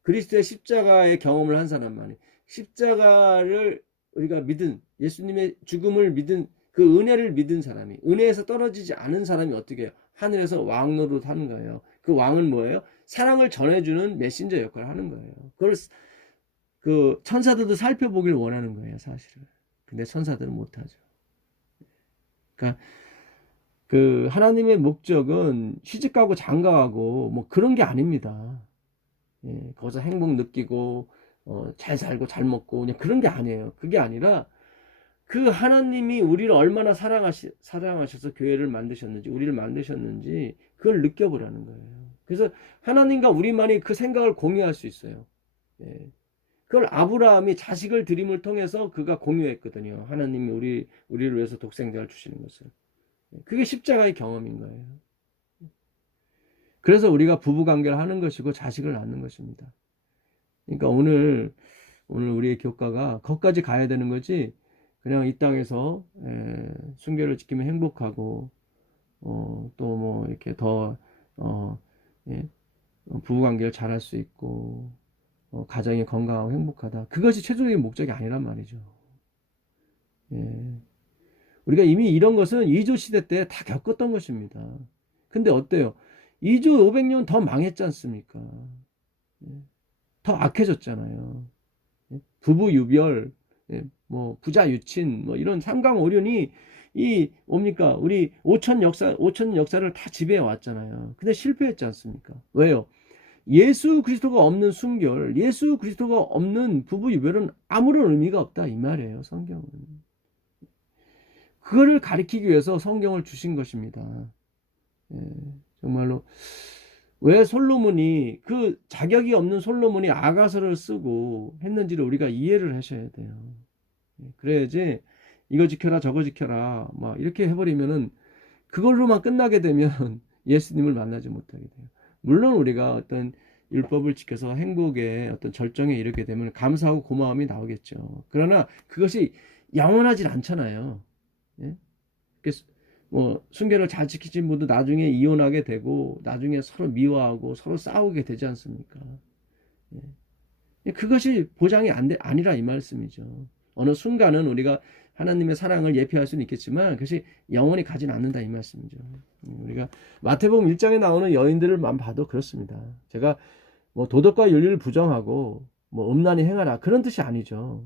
그리스도의 십자가의 경험을 한 사람만이, 십자가를 우리가 믿은, 예수님의 죽음을 믿은, 그 은혜를 믿은 사람이, 은혜에서 떨어지지 않은 사람이 어떻게 해요? 하늘에서 왕 노릇하는 거예요. 그 왕은 뭐예요? 사랑을 전해주는 메신저 역할을 하는 거예요. 그걸 그 천사들도 살펴보길 원하는 거예요, 사실은. 근데 천사들은 못하죠. 그러니까 그 하나님의 목적은 시집가고 장가가고 뭐 그런 게 아닙니다. 거기서 행복 느끼고 잘 살고 잘 먹고 그냥 그런 게 아니에요. 그게 아니라 그 하나님이 우리를 얼마나 사랑하셔서 교회를 만드셨는지, 우리를 만드셨는지 그걸 느껴보라는 거예요. 그래서 하나님과 우리만이 그 생각을 공유할 수 있어요. 그걸 아브라함이 자식을 드림을 통해서 그가 공유했거든요. 하나님이 우리를 위해서 독생자를 주시는 것을. 그게 십자가의 경험인 거예요. 그래서 우리가 부부관계를 하는 것이고 자식을 낳는 것입니다. 그러니까 오늘 우리의 교과가 거기까지 가야 되는 거지, 그냥 이 땅에서 순결을 지키면 행복하고 또 뭐 이렇게 더 부부관계를 잘할 수 있고 가정이 건강하고 행복하다, 그것이 최종적인 목적이 아니란 말이죠. 우리가 이미 이런 것은 이조 시대 때 다 겪었던 것입니다. 근데 어때요? 이조 500년 더 망했지 않습니까? 더 악해졌잖아요. 부부 유별, 뭐 부자 유친, 뭐 이런 삼강오륜이 뭡니까? 우리 5천 역사를 다 지배해 왔잖아요. 근데 실패했지 않습니까? 왜요? 예수 그리스도가 없는 순결, 예수 그리스도가 없는 부부 유별은 아무런 의미가 없다, 이 말이에요, 성경은. 그거를 가리키기 위해서 성경을 주신 것입니다. 정말로 왜 솔로몬이, 그 자격이 없는 솔로몬이 아가서를 쓰고 했는지를 우리가 이해를 하셔야 돼요. 그래야지 이거 지켜라 저거 지켜라 막 이렇게 해버리면은 그걸로만 끝나게 되면 예수님을 만나지 못하게 돼요. 물론 우리가 어떤 율법을 지켜서 행복의 어떤 절정에 이르게 되면 감사하고 고마움이 나오겠죠. 그러나 그것이 영원하진 않잖아요. 예? 그래서 뭐 순결을 잘 지키신 분도 나중에 이혼하게 되고 나중에 서로 미워하고 서로 싸우게 되지 않습니까? 그것이 보장이 아니라 이 말씀이죠. 어느 순간은 우리가 하나님의 사랑을 예표할 수는 있겠지만 그것이 영원히 가진 않는다 이 말씀이죠. 우리가 마태복음 1장에 나오는 여인들만 봐도 그렇습니다. 제가 뭐 도덕과 윤리를 부정하고 뭐 음란히 행하라 그런 뜻이 아니죠.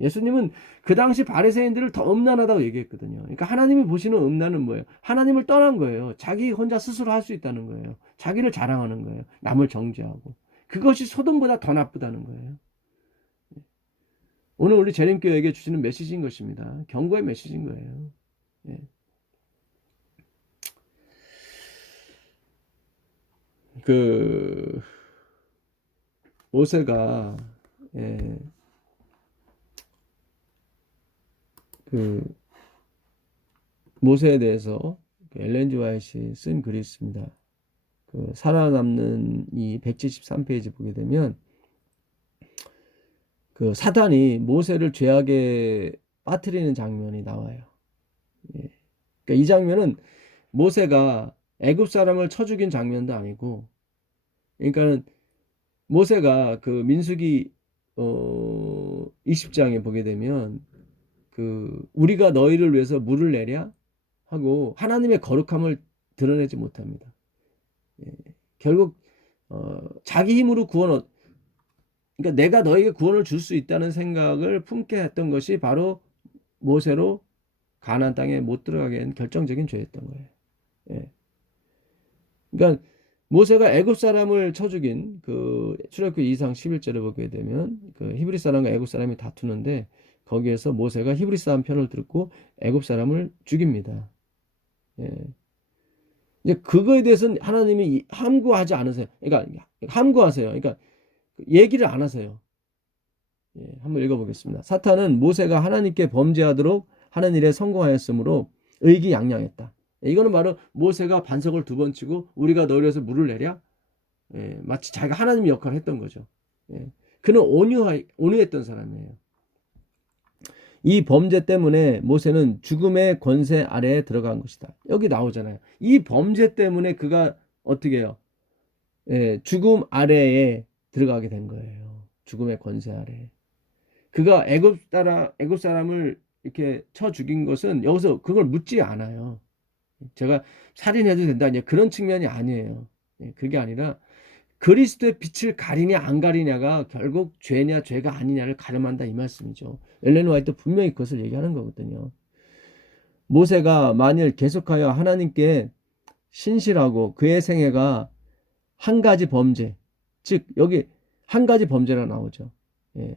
예수님은 그 당시 바리새인들을 더 음란하다고 얘기했거든요. 그러니까 하나님이 보시는 음란은 뭐예요? 하나님을 떠난 거예요. 자기 혼자 스스로 할 수 있다는 거예요. 자기를 자랑하는 거예요. 남을 정죄하고. 그것이 소돔보다 더 나쁘다는 거예요. 오늘 우리 재림교회에게 주시는 메시지인 것입니다. 경고의 메시지인 거예요. 예. 그 모세가 예, 그 모세에 대해서 엘렌 지 화이트가 쓴 글이 있습니다. 그 살아남는 이 173페이지 보게 되면 그 사단이 모세를 죄악에 빠뜨리는 장면이 나와요. 예. 그러니까 이 장면은 모세가 애굽 사람을 쳐 죽인 장면도 아니고, 그러니까는 모세가 그 민수기 20장에 보게 되면 그 우리가 너희를 위해서 물을 내랴 하고 하나님의 거룩함을 드러내지 못합니다. 예. 결국 자기 힘으로 그러니까 내가 너에게 구원을 줄 수 있다는 생각을 품게 했던 것이 바로 모세로 가나안 땅에 못 들어가게 한 결정적인 죄였던 거예요. 예. 그러니까 모세가 애굽 사람을 쳐 죽인 그 출애굽기 2장 11절을 보게 되면 그 히브리 사람과 애굽 사람이 다투는데 거기에서 모세가 히브리 사람 편을 들고 애굽 사람을 죽입니다. 예. 이제 그거에 대해서는 하나님이 함구하지 않으세요. 그러니까 함구하세요. 그러니까 얘기를 안 하세요. 예, 한번 읽어보겠습니다. 사탄은 모세가 하나님께 범죄하도록 하는 일에 성공하였으므로 의기양양했다. 이거는 바로 모세가 반석을 2번 치고 우리가 너를 위해서 물을 내랴? 예, 마치 자기가 하나님의 역할을 했던 거죠. 예, 그는 온유했던 사람이에요. 이 범죄 때문에 모세는 죽음의 권세 아래에 들어간 것이다. 여기 나오잖아요. 이 범죄 때문에 그가 어떻게 해요? 예, 죽음 아래에 들어가게 된 거예요. 죽음의 권세 아래. 그가 애굽 사람을 이렇게 쳐 죽인 것은 여기서 그걸 묻지 않아요. 제가 살인해도 된다. 그런 측면이 아니에요. 그게 아니라 그리스도의 빛을 가리냐 안 가리냐가 결국 죄냐 죄가 아니냐를 가늠한다 이 말씀이죠. 엘렌 화이트 분명히 그것을 얘기하는 거거든요. 모세가 만일 계속하여 하나님께 신실하고 그의 생애가 한 가지 범죄, 즉 여기 한 가지 범죄라 나오죠. 예.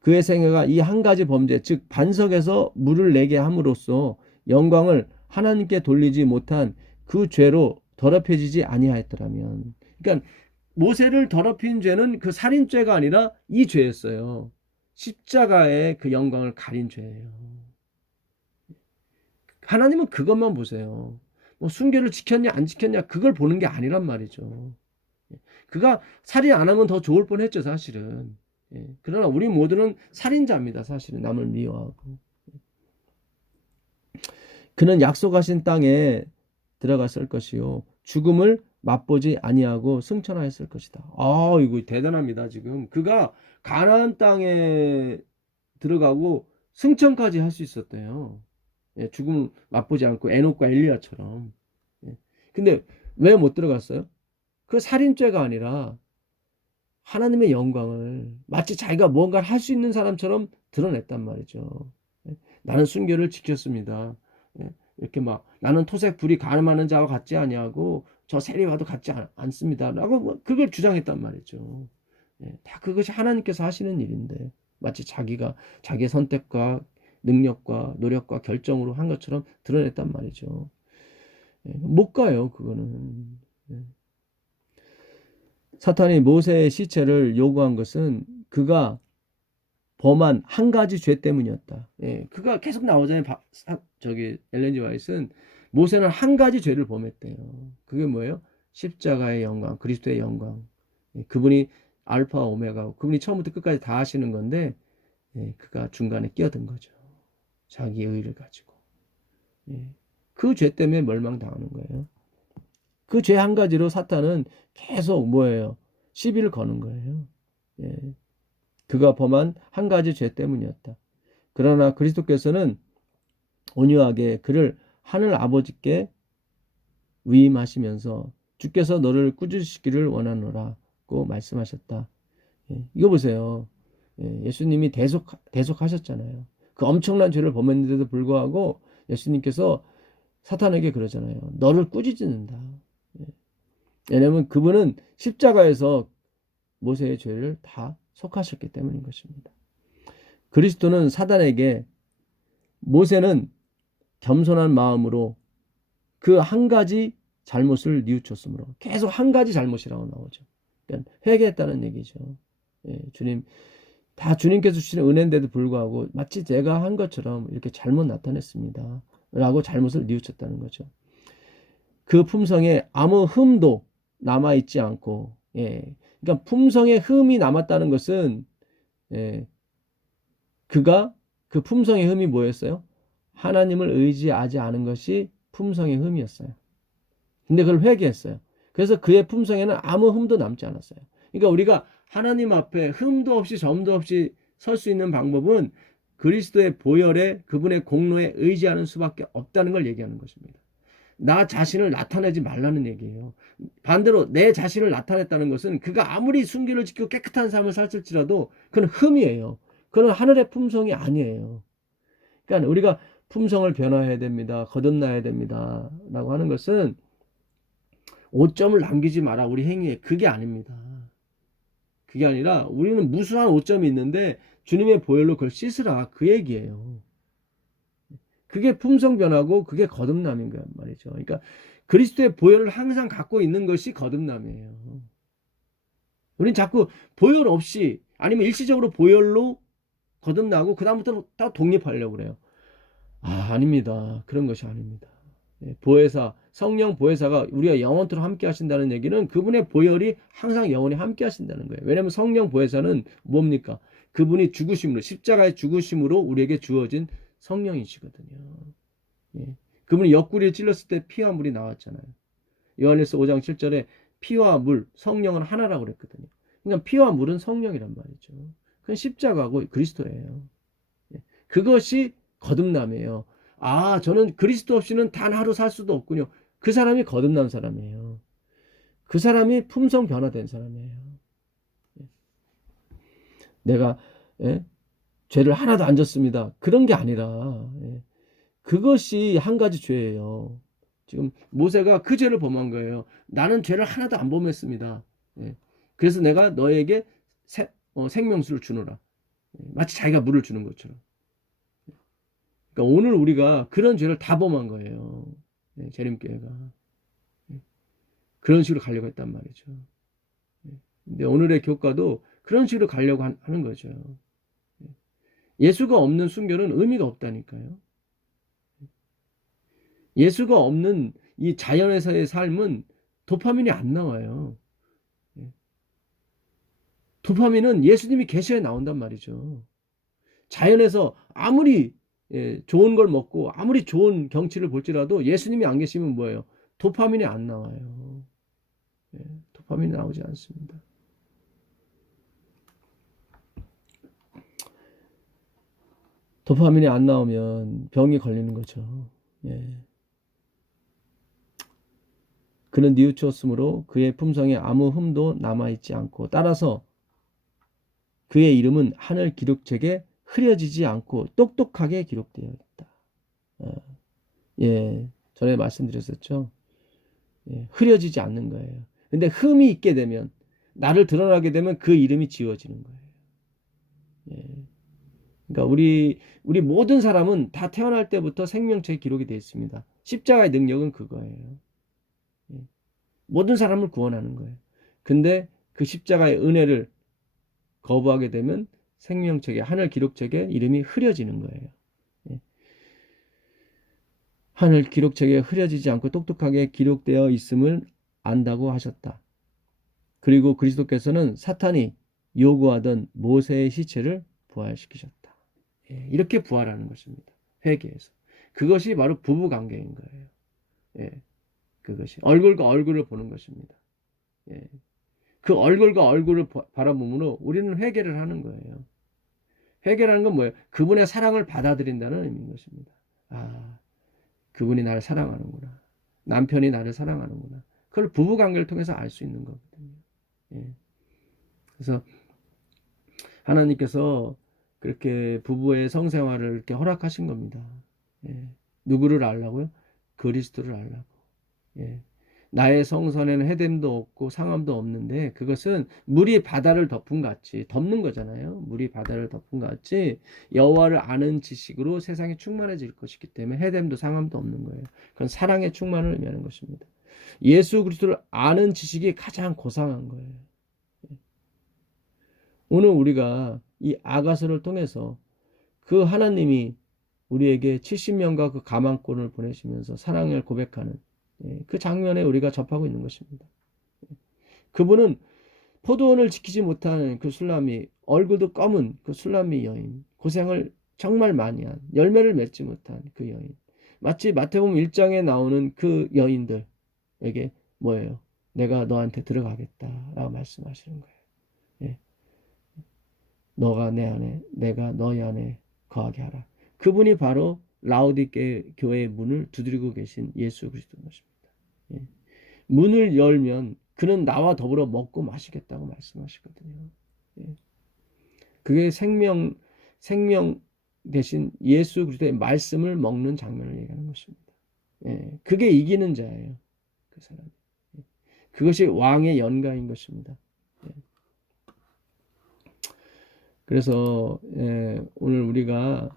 그의 생애가 이 한 가지 범죄, 즉 반석에서 물을 내게 함으로써 영광을 하나님께 돌리지 못한 그 죄로 더럽혀지지 아니하였더라면, 그러니까 모세를 더럽힌 죄는 그 살인죄가 아니라 이 죄였어요. 십자가의 그 영광을 가린 죄예요. 하나님은 그것만 보세요. 뭐 순결을 지켰냐 안 지켰냐 그걸 보는 게 아니란 말이죠. 그가 살인 안 하면 더 좋을 뻔했죠 사실은. 그러나 우리 모두는 살인자입니다 사실은. 남을 미워하고. 그는 약속하신 땅에 들어갔을 것이요 죽음을 맛보지 아니하고 승천하였을 것이다. 아 이거 대단합니다. 지금 그가 가나안 땅에 들어가고 승천까지 할 수 있었대요. 죽음을 맛보지 않고 에녹과 엘리야처럼. 근데 왜 못 들어갔어요? 그 살인죄가 아니라 하나님의 영광을 마치 자기가 뭔가를 할 수 있는 사람처럼 드러냈단 말이죠. 나는 순결을 지켰습니다. 이렇게 막 나는 토색 불이 가늠하는 자와 같지 아니하고 저 세리와도 같지 않습니다. 라고 그걸 주장했단 말이죠. 다 그것이 하나님께서 하시는 일인데 마치 자기가 자기의 선택과 능력과 노력과 결정으로 한 것처럼 드러냈단 말이죠. 못 가요 그거는. 사탄이 모세의 시체를 요구한 것은 그가 범한 한 가지 죄 때문이었다. 예, 그가 계속 나오잖아요. 엘렌 G 화이트는 모세는 한 가지 죄를 범했대요. 그게 뭐예요? 십자가의 영광, 그리스도의 영광. 예, 그분이 알파 오메가고 그분이 처음부터 끝까지 다 하시는 건데, 예, 그가 중간에 끼어든 거죠. 자기 의를 가지고. 예, 그 죄 때문에 멸망당하는 거예요. 그 죄 한 가지로 사탄은 계속 뭐예요? 시비를 거는 거예요. 예, 그가 범한 한 가지 죄 때문이었다. 그러나 그리스도께서는 온유하게 그를 하늘 아버지께 위임하시면서 주께서 너를 꾸짖으시기를 원하노라고 말씀하셨다. 예, 이거 보세요. 예, 예수님이 대속하셨잖아요. 그 엄청난 죄를 범했는데도 불구하고 예수님께서 사탄에게 그러잖아요. 너를 꾸짖는다. 예, 왜냐하면 그분은 십자가에서 모세의 죄를 다 속하셨기 때문인 것입니다. 그리스도는 사단에게 모세는 겸손한 마음으로 그 한 가지 잘못을 뉘우쳤으므로 계속 한 가지 잘못이라고 나오죠. 그러니까 회개했다는 얘기죠. 예, 주님께서 주시는 은혜인데도 불구하고 마치 제가 한 것처럼 이렇게 잘못 나타냈습니다. 라고 잘못을 뉘우쳤다는 거죠. 그 품성에 아무 흠도 남아있지 않고, 예, 그러니까 품성에 흠이 남았다는 것은, 예, 그가 그 품성의 흠이 뭐였어요? 하나님을 의지하지 않은 것이 품성의 흠이었어요. 근데 그걸 회개했어요. 그래서 그의 품성에는 아무 흠도 남지 않았어요. 그러니까 우리가 하나님 앞에 흠도 없이 점도 없이 설 수 있는 방법은 그리스도의 보혈에 그분의 공로에 의지하는 수밖에 없다는 걸 얘기하는 것입니다. 나 자신을 나타내지 말라는 얘기예요. 반대로 내 자신을 나타냈다는 것은 그가 아무리 순결을 지키고 깨끗한 삶을 살을지라도 그건 흠이에요. 그건 하늘의 품성이 아니에요. 그러니까 우리가 품성을 변화해야 됩니다. 거듭나야 됩니다. 라고 하는 것은 오점을 남기지 마라 우리 행위에, 그게 아닙니다. 그게 아니라 우리는 무수한 오점이 있는데 주님의 보혈로 그걸 씻으라, 그 얘기예요. 그게 품성 변화고 그게 거듭남인 거란 말이죠. 그러니까 그리스도의 보혈을 항상 갖고 있는 것이 거듭남이에요. 우린 자꾸 보혈 없이 아니면 일시적으로 보혈로 거듭나고 그 다음부터 다 독립하려고 그래요. 아닙니다. 그런 것이 아닙니다. 보혜사, 성령 보혜사가 우리가 영원토록 함께 하신다는 얘기는 그분의 보혈이 항상 영원히 함께 하신다는 거예요. 왜냐하면 성령 보혜사는 뭡니까? 그분이 죽으심으로, 십자가의 죽으심으로 우리에게 주어진 성령이시거든요. 예. 그분이 옆구리에 찔렀을 때 피와 물이 나왔잖아요. 요한일서 5장 7절에 피와 물, 성령은 하나라고 그랬거든요. 그러니까 피와 물은 성령이란 말이죠. 그건 십자가고 그리스도예요. 예. 그것이 거듭남이에요. 저는 그리스도 없이는 단 하루 살 수도 없군요. 그 사람이 거듭난 사람이에요. 그 사람이 품성 변화된 사람이에요. 내가 죄를 하나도 안 졌습니다. 그런 게 아니라 그것이 한 가지 죄예요. 지금 모세가 그 죄를 범한 거예요. 나는 죄를 하나도 안 범했습니다. 그래서 내가 너에게 생명수를 주노라. 마치 자기가 물을 주는 것처럼. 그러니까 오늘 우리가 그런 죄를 다 범한 거예요. 재림교회가. 그런 식으로 가려고 했단 말이죠. 근데 오늘의 교과도 그런 식으로 가려고 하는 거죠. 예수가 없는 순교는 의미가 없다니까요. 예수가 없는 이 자연에서의 삶은 도파민이 안 나와요. 도파민은 예수님이 계셔야 나온단 말이죠. 자연에서 아무리 좋은 걸 먹고 아무리 좋은 경치를 볼지라도 예수님이 안 계시면 뭐예요? 도파민이 안 나와요. 도파민이 나오지 않습니다. 도파민이 안 나오면 병이 걸리는 거죠. 그는 뉘우쳤으므로 그의 품성에 아무 흠도 남아있지 않고 따라서 그의 이름은 하늘 기록책에 흐려지지 않고 똑똑하게 기록되어 있다. 전에 말씀드렸었죠. 흐려지지 않는 거예요. 근데 흠이 있게 되면, 나를 드러나게 되면 그 이름이 지워지는 거예요. 그러니까 우리 모든 사람은 다 태어날 때부터 생명책에 기록이 되어 있습니다. 십자가의 능력은 그거예요. 모든 사람을 구원하는 거예요. 근데 그 십자가의 은혜를 거부하게 되면 생명책에, 하늘 기록책에 이름이 흐려지는 거예요. 예. 하늘 기록책에 흐려지지 않고 똑똑하게 기록되어 있음을 안다고 하셨다. 그리고 그리스도께서는 사탄이 요구하던 모세의 시체를 부활시키셨다. 예. 이렇게 부활하는 것입니다. 회개에서. 그것이 바로 부부관계인 거예요. 예. 그것이 얼굴과 얼굴을 보는 것입니다. 예. 그 얼굴과 얼굴을 바라보므로 우리는 회개를 하는 거예요. 회개라는 건 뭐예요? 그분의 사랑을 받아들인다는 의미인 것입니다. 아, 그분이 나를 사랑하는구나. 남편이 나를 사랑하는구나. 그걸 부부관계를 통해서 알 수 있는 거거든요. 예. 그래서 하나님께서 그렇게 부부의 성생활을 이렇게 허락하신 겁니다. 예. 누구를 알라고요? 그리스도를 알라고. 예. 나의 성선에는 해됨도 없고 상함도 없는데 그것은 물이 바다를 덮은 같이 덮는 거잖아요. 물이 바다를 덮은 같이 여호와를 아는 지식으로 세상이 충만해질 것이기 때문에 해됨도 상함도 없는 거예요. 그건 사랑의 충만을 의미하는 것입니다. 예수 그리스도를 아는 지식이 가장 고상한 거예요. 오늘 우리가 이 아가서를 통해서 그 하나님이 우리에게 70년과 그 가망권을 보내시면서 사랑을 고백하는 그 장면에 우리가 접하고 있는 것입니다. 그분은 포도원을 지키지 못하는 그 술람이, 얼굴도 검은 그 술람이 여인, 고생을 정말 많이 한, 열매를 맺지 못한 그 여인, 마치 마태복음 1장에 나오는 그 여인들에게 뭐예요? 내가 너한테 들어가겠다라고 말씀하시는 거예요. 예. 너가 내 안에, 내가 너희 안에 거하게 하라. 그분이 바로 라오디게 교회의 문을 두드리고 계신 예수 그리스도인 것입니다. 예. 문을 열면 그는 나와 더불어 먹고 마시겠다고 말씀하시거든요. 예. 그게 생명 대신 예수 그리스도의 말씀을 먹는 장면을 얘기하는 것입니다. 예. 그게 이기는 자예요. 그 사람. 예. 그것이 왕의 연가인 것입니다. 예. 그래서 오늘 우리가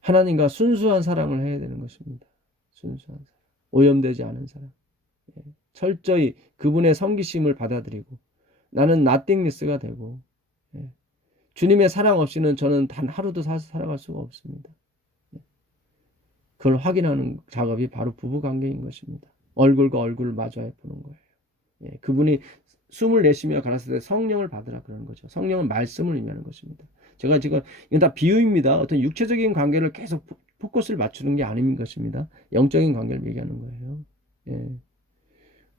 하나님과 순수한 사랑을 해야 되는 것입니다. 순수한 사랑. 오염되지 않은 사랑. 철저히 그분의 섬기심을 받아들이고 나는 nothingness가 되고 주님의 사랑 없이는 저는 단 하루도 살아갈 수가 없습니다. 그걸 확인하는 작업이 바로 부부관계인 것입니다. 얼굴과 얼굴을 마주해 보는 거예요. 그분이 숨을 내쉬며 가라사대 성령을 받으라 그러는 거죠. 성령은 말씀을 의미하는 것입니다. 제가 지금 이건 다 비유입니다. 어떤 육체적인 관계를 계속 포커스를 맞추는 게 아닌 것입니다. 영적인 관계를 얘기하는 거예요. 예.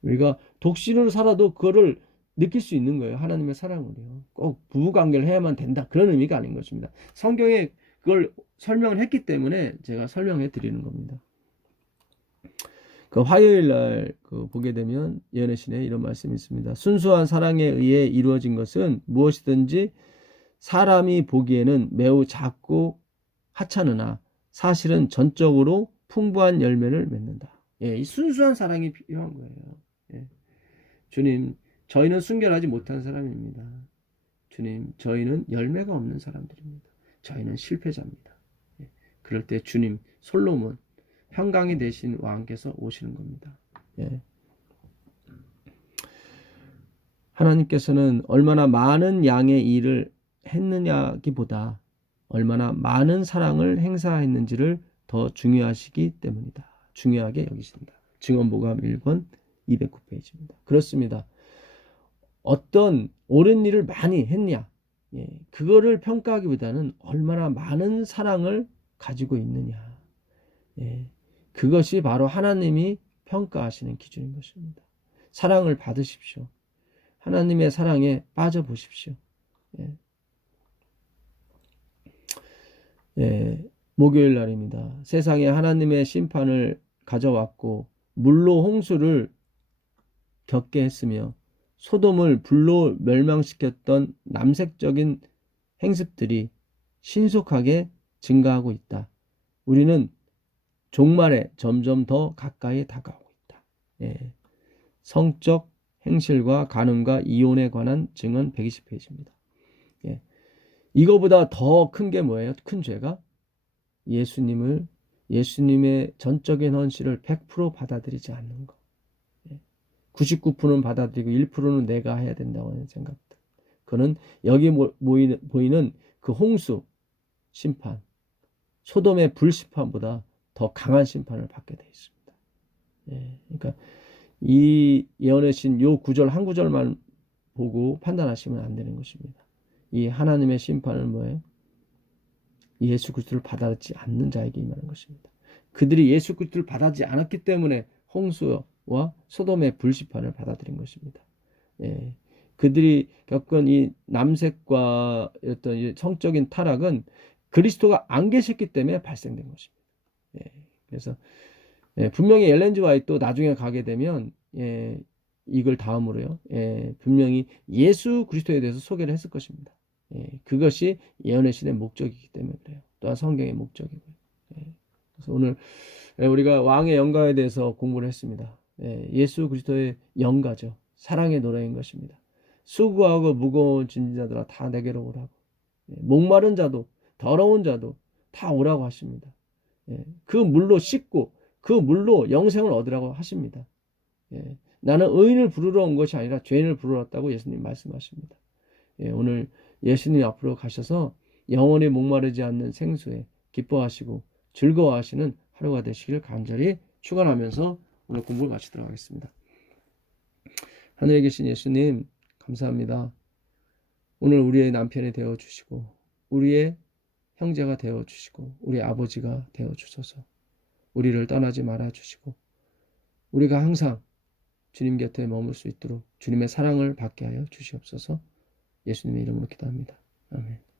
우리가 독신으로 살아도 그거를 느낄 수 있는 거예요. 하나님의 사랑을요. 꼭 부부관계를 해야만 된다. 그런 의미가 아닌 것입니다. 성경에 그걸 설명을 했기 때문에 제가 설명해 드리는 겁니다. 그 화요일 날 보게 되면 예언의 이런 말씀이 있습니다. 순수한 사랑에 의해 이루어진 것은 무엇이든지 사람이 보기에는 매우 작고 하찮으나 사실은 전적으로 풍부한 열매를 맺는다. 예, 이 순수한 사랑이 필요한 거예요. 예. 주님, 저희는 순결하지 못한 사람입니다. 주님, 저희는 열매가 없는 사람들입니다. 저희는 실패자입니다. 예. 그럴 때 주님, 솔로몬, 평강이 되신 왕께서 오시는 겁니다. 예. 하나님께서는 얼마나 많은 양의 일을 했느냐기보다 얼마나 많은 사랑을 행사했는지를 더 중요하시기 때문이다. 중요하게 여기신다. 증언보감 1권 209페이지입니다. 그렇습니다. 어떤 옳은 일을 많이 했냐, 그거를 평가하기보다는 얼마나 많은 사랑을 가지고 있느냐, 그것이 바로 하나님이 평가하시는 기준인 것입니다. 사랑을 받으십시오. 하나님의 사랑에 빠져보십시오. 목요일 날입니다. 세상에 하나님의 심판을 가져왔고 물로 홍수를 겪게 했으며 소돔을 불로 멸망시켰던 남색적인 행습들이 신속하게 증가하고 있다. 우리는 종말에 점점 더 가까이 다가오고 있다. 성적 행실과 간음과 이혼에 관한 증언 120페이지입니다. 이거보다 더 큰 게 뭐예요? 큰 죄가 예수님의 전적인 헌신을 100% 받아들이지 않는 것. 99%는 받아들이고 1%는 내가 해야 된다고 하는 생각들. 그는 여기 보이는 그 홍수 심판, 소돔의 불심판보다 더 강한 심판을 받게 되어 있습니다. 예, 그러니까 이 예언의 신 요 구절 한 구절만 보고 판단하시면 안 되는 것입니다. 이 하나님의 심판은 뭐예요? 예수 그리스도를 받아들이지 않는 자에게 임하는 것입니다. 그들이 예수 그리스도를 받아들이지 않았기 때문에 홍수와 소돔의 불심판을 받아들인 것입니다. 예, 그들이 겪은 이 남색과 어떤 이 성적인 타락은 그리스도가 안 계셨기 때문에 발생된 것입니다. 예, 그래서 분명히 엘렌 지 화이트도 나중에 가게 되면 이걸 다음으로요. 분명히 예수 그리스도에 대해서 소개를 했을 것입니다. 그것이 예언의 신의 목적이기 때문에 그래요. 또한 성경의 목적이고요. 그래서 오늘 우리가 왕의 영가에 대해서 공부를 했습니다. 예수 그리스도의 영가죠. 사랑의 노래인 것입니다. 수고하고 무거운 짐진 자들아 다 내게로 오라고. 목마른 자도 더러운 자도 다 오라고 하십니다. 그 물로 씻고 그 물로 영생을 얻으라고 하십니다. 나는 의인을 부르러 온 것이 아니라 죄인을 부르러 왔다고 예수님 말씀하십니다. 오늘 예수님 앞으로 가셔서 영원히 목마르지 않는 생수에 기뻐하시고 즐거워하시는 하루가 되시기를 간절히 축원하면서 오늘 공부를 마치도록 하겠습니다. 하늘에 계신 예수님 감사합니다. 오늘 우리의 남편이 되어주시고 우리의 형제가 되어주시고 우리 아버지가 되어주셔서 우리를 떠나지 말아주시고 우리가 항상 주님 곁에 머물 수 있도록 주님의 사랑을 받게 하여 주시옵소서. 예수님의 이름으로 기도합니다. 아멘.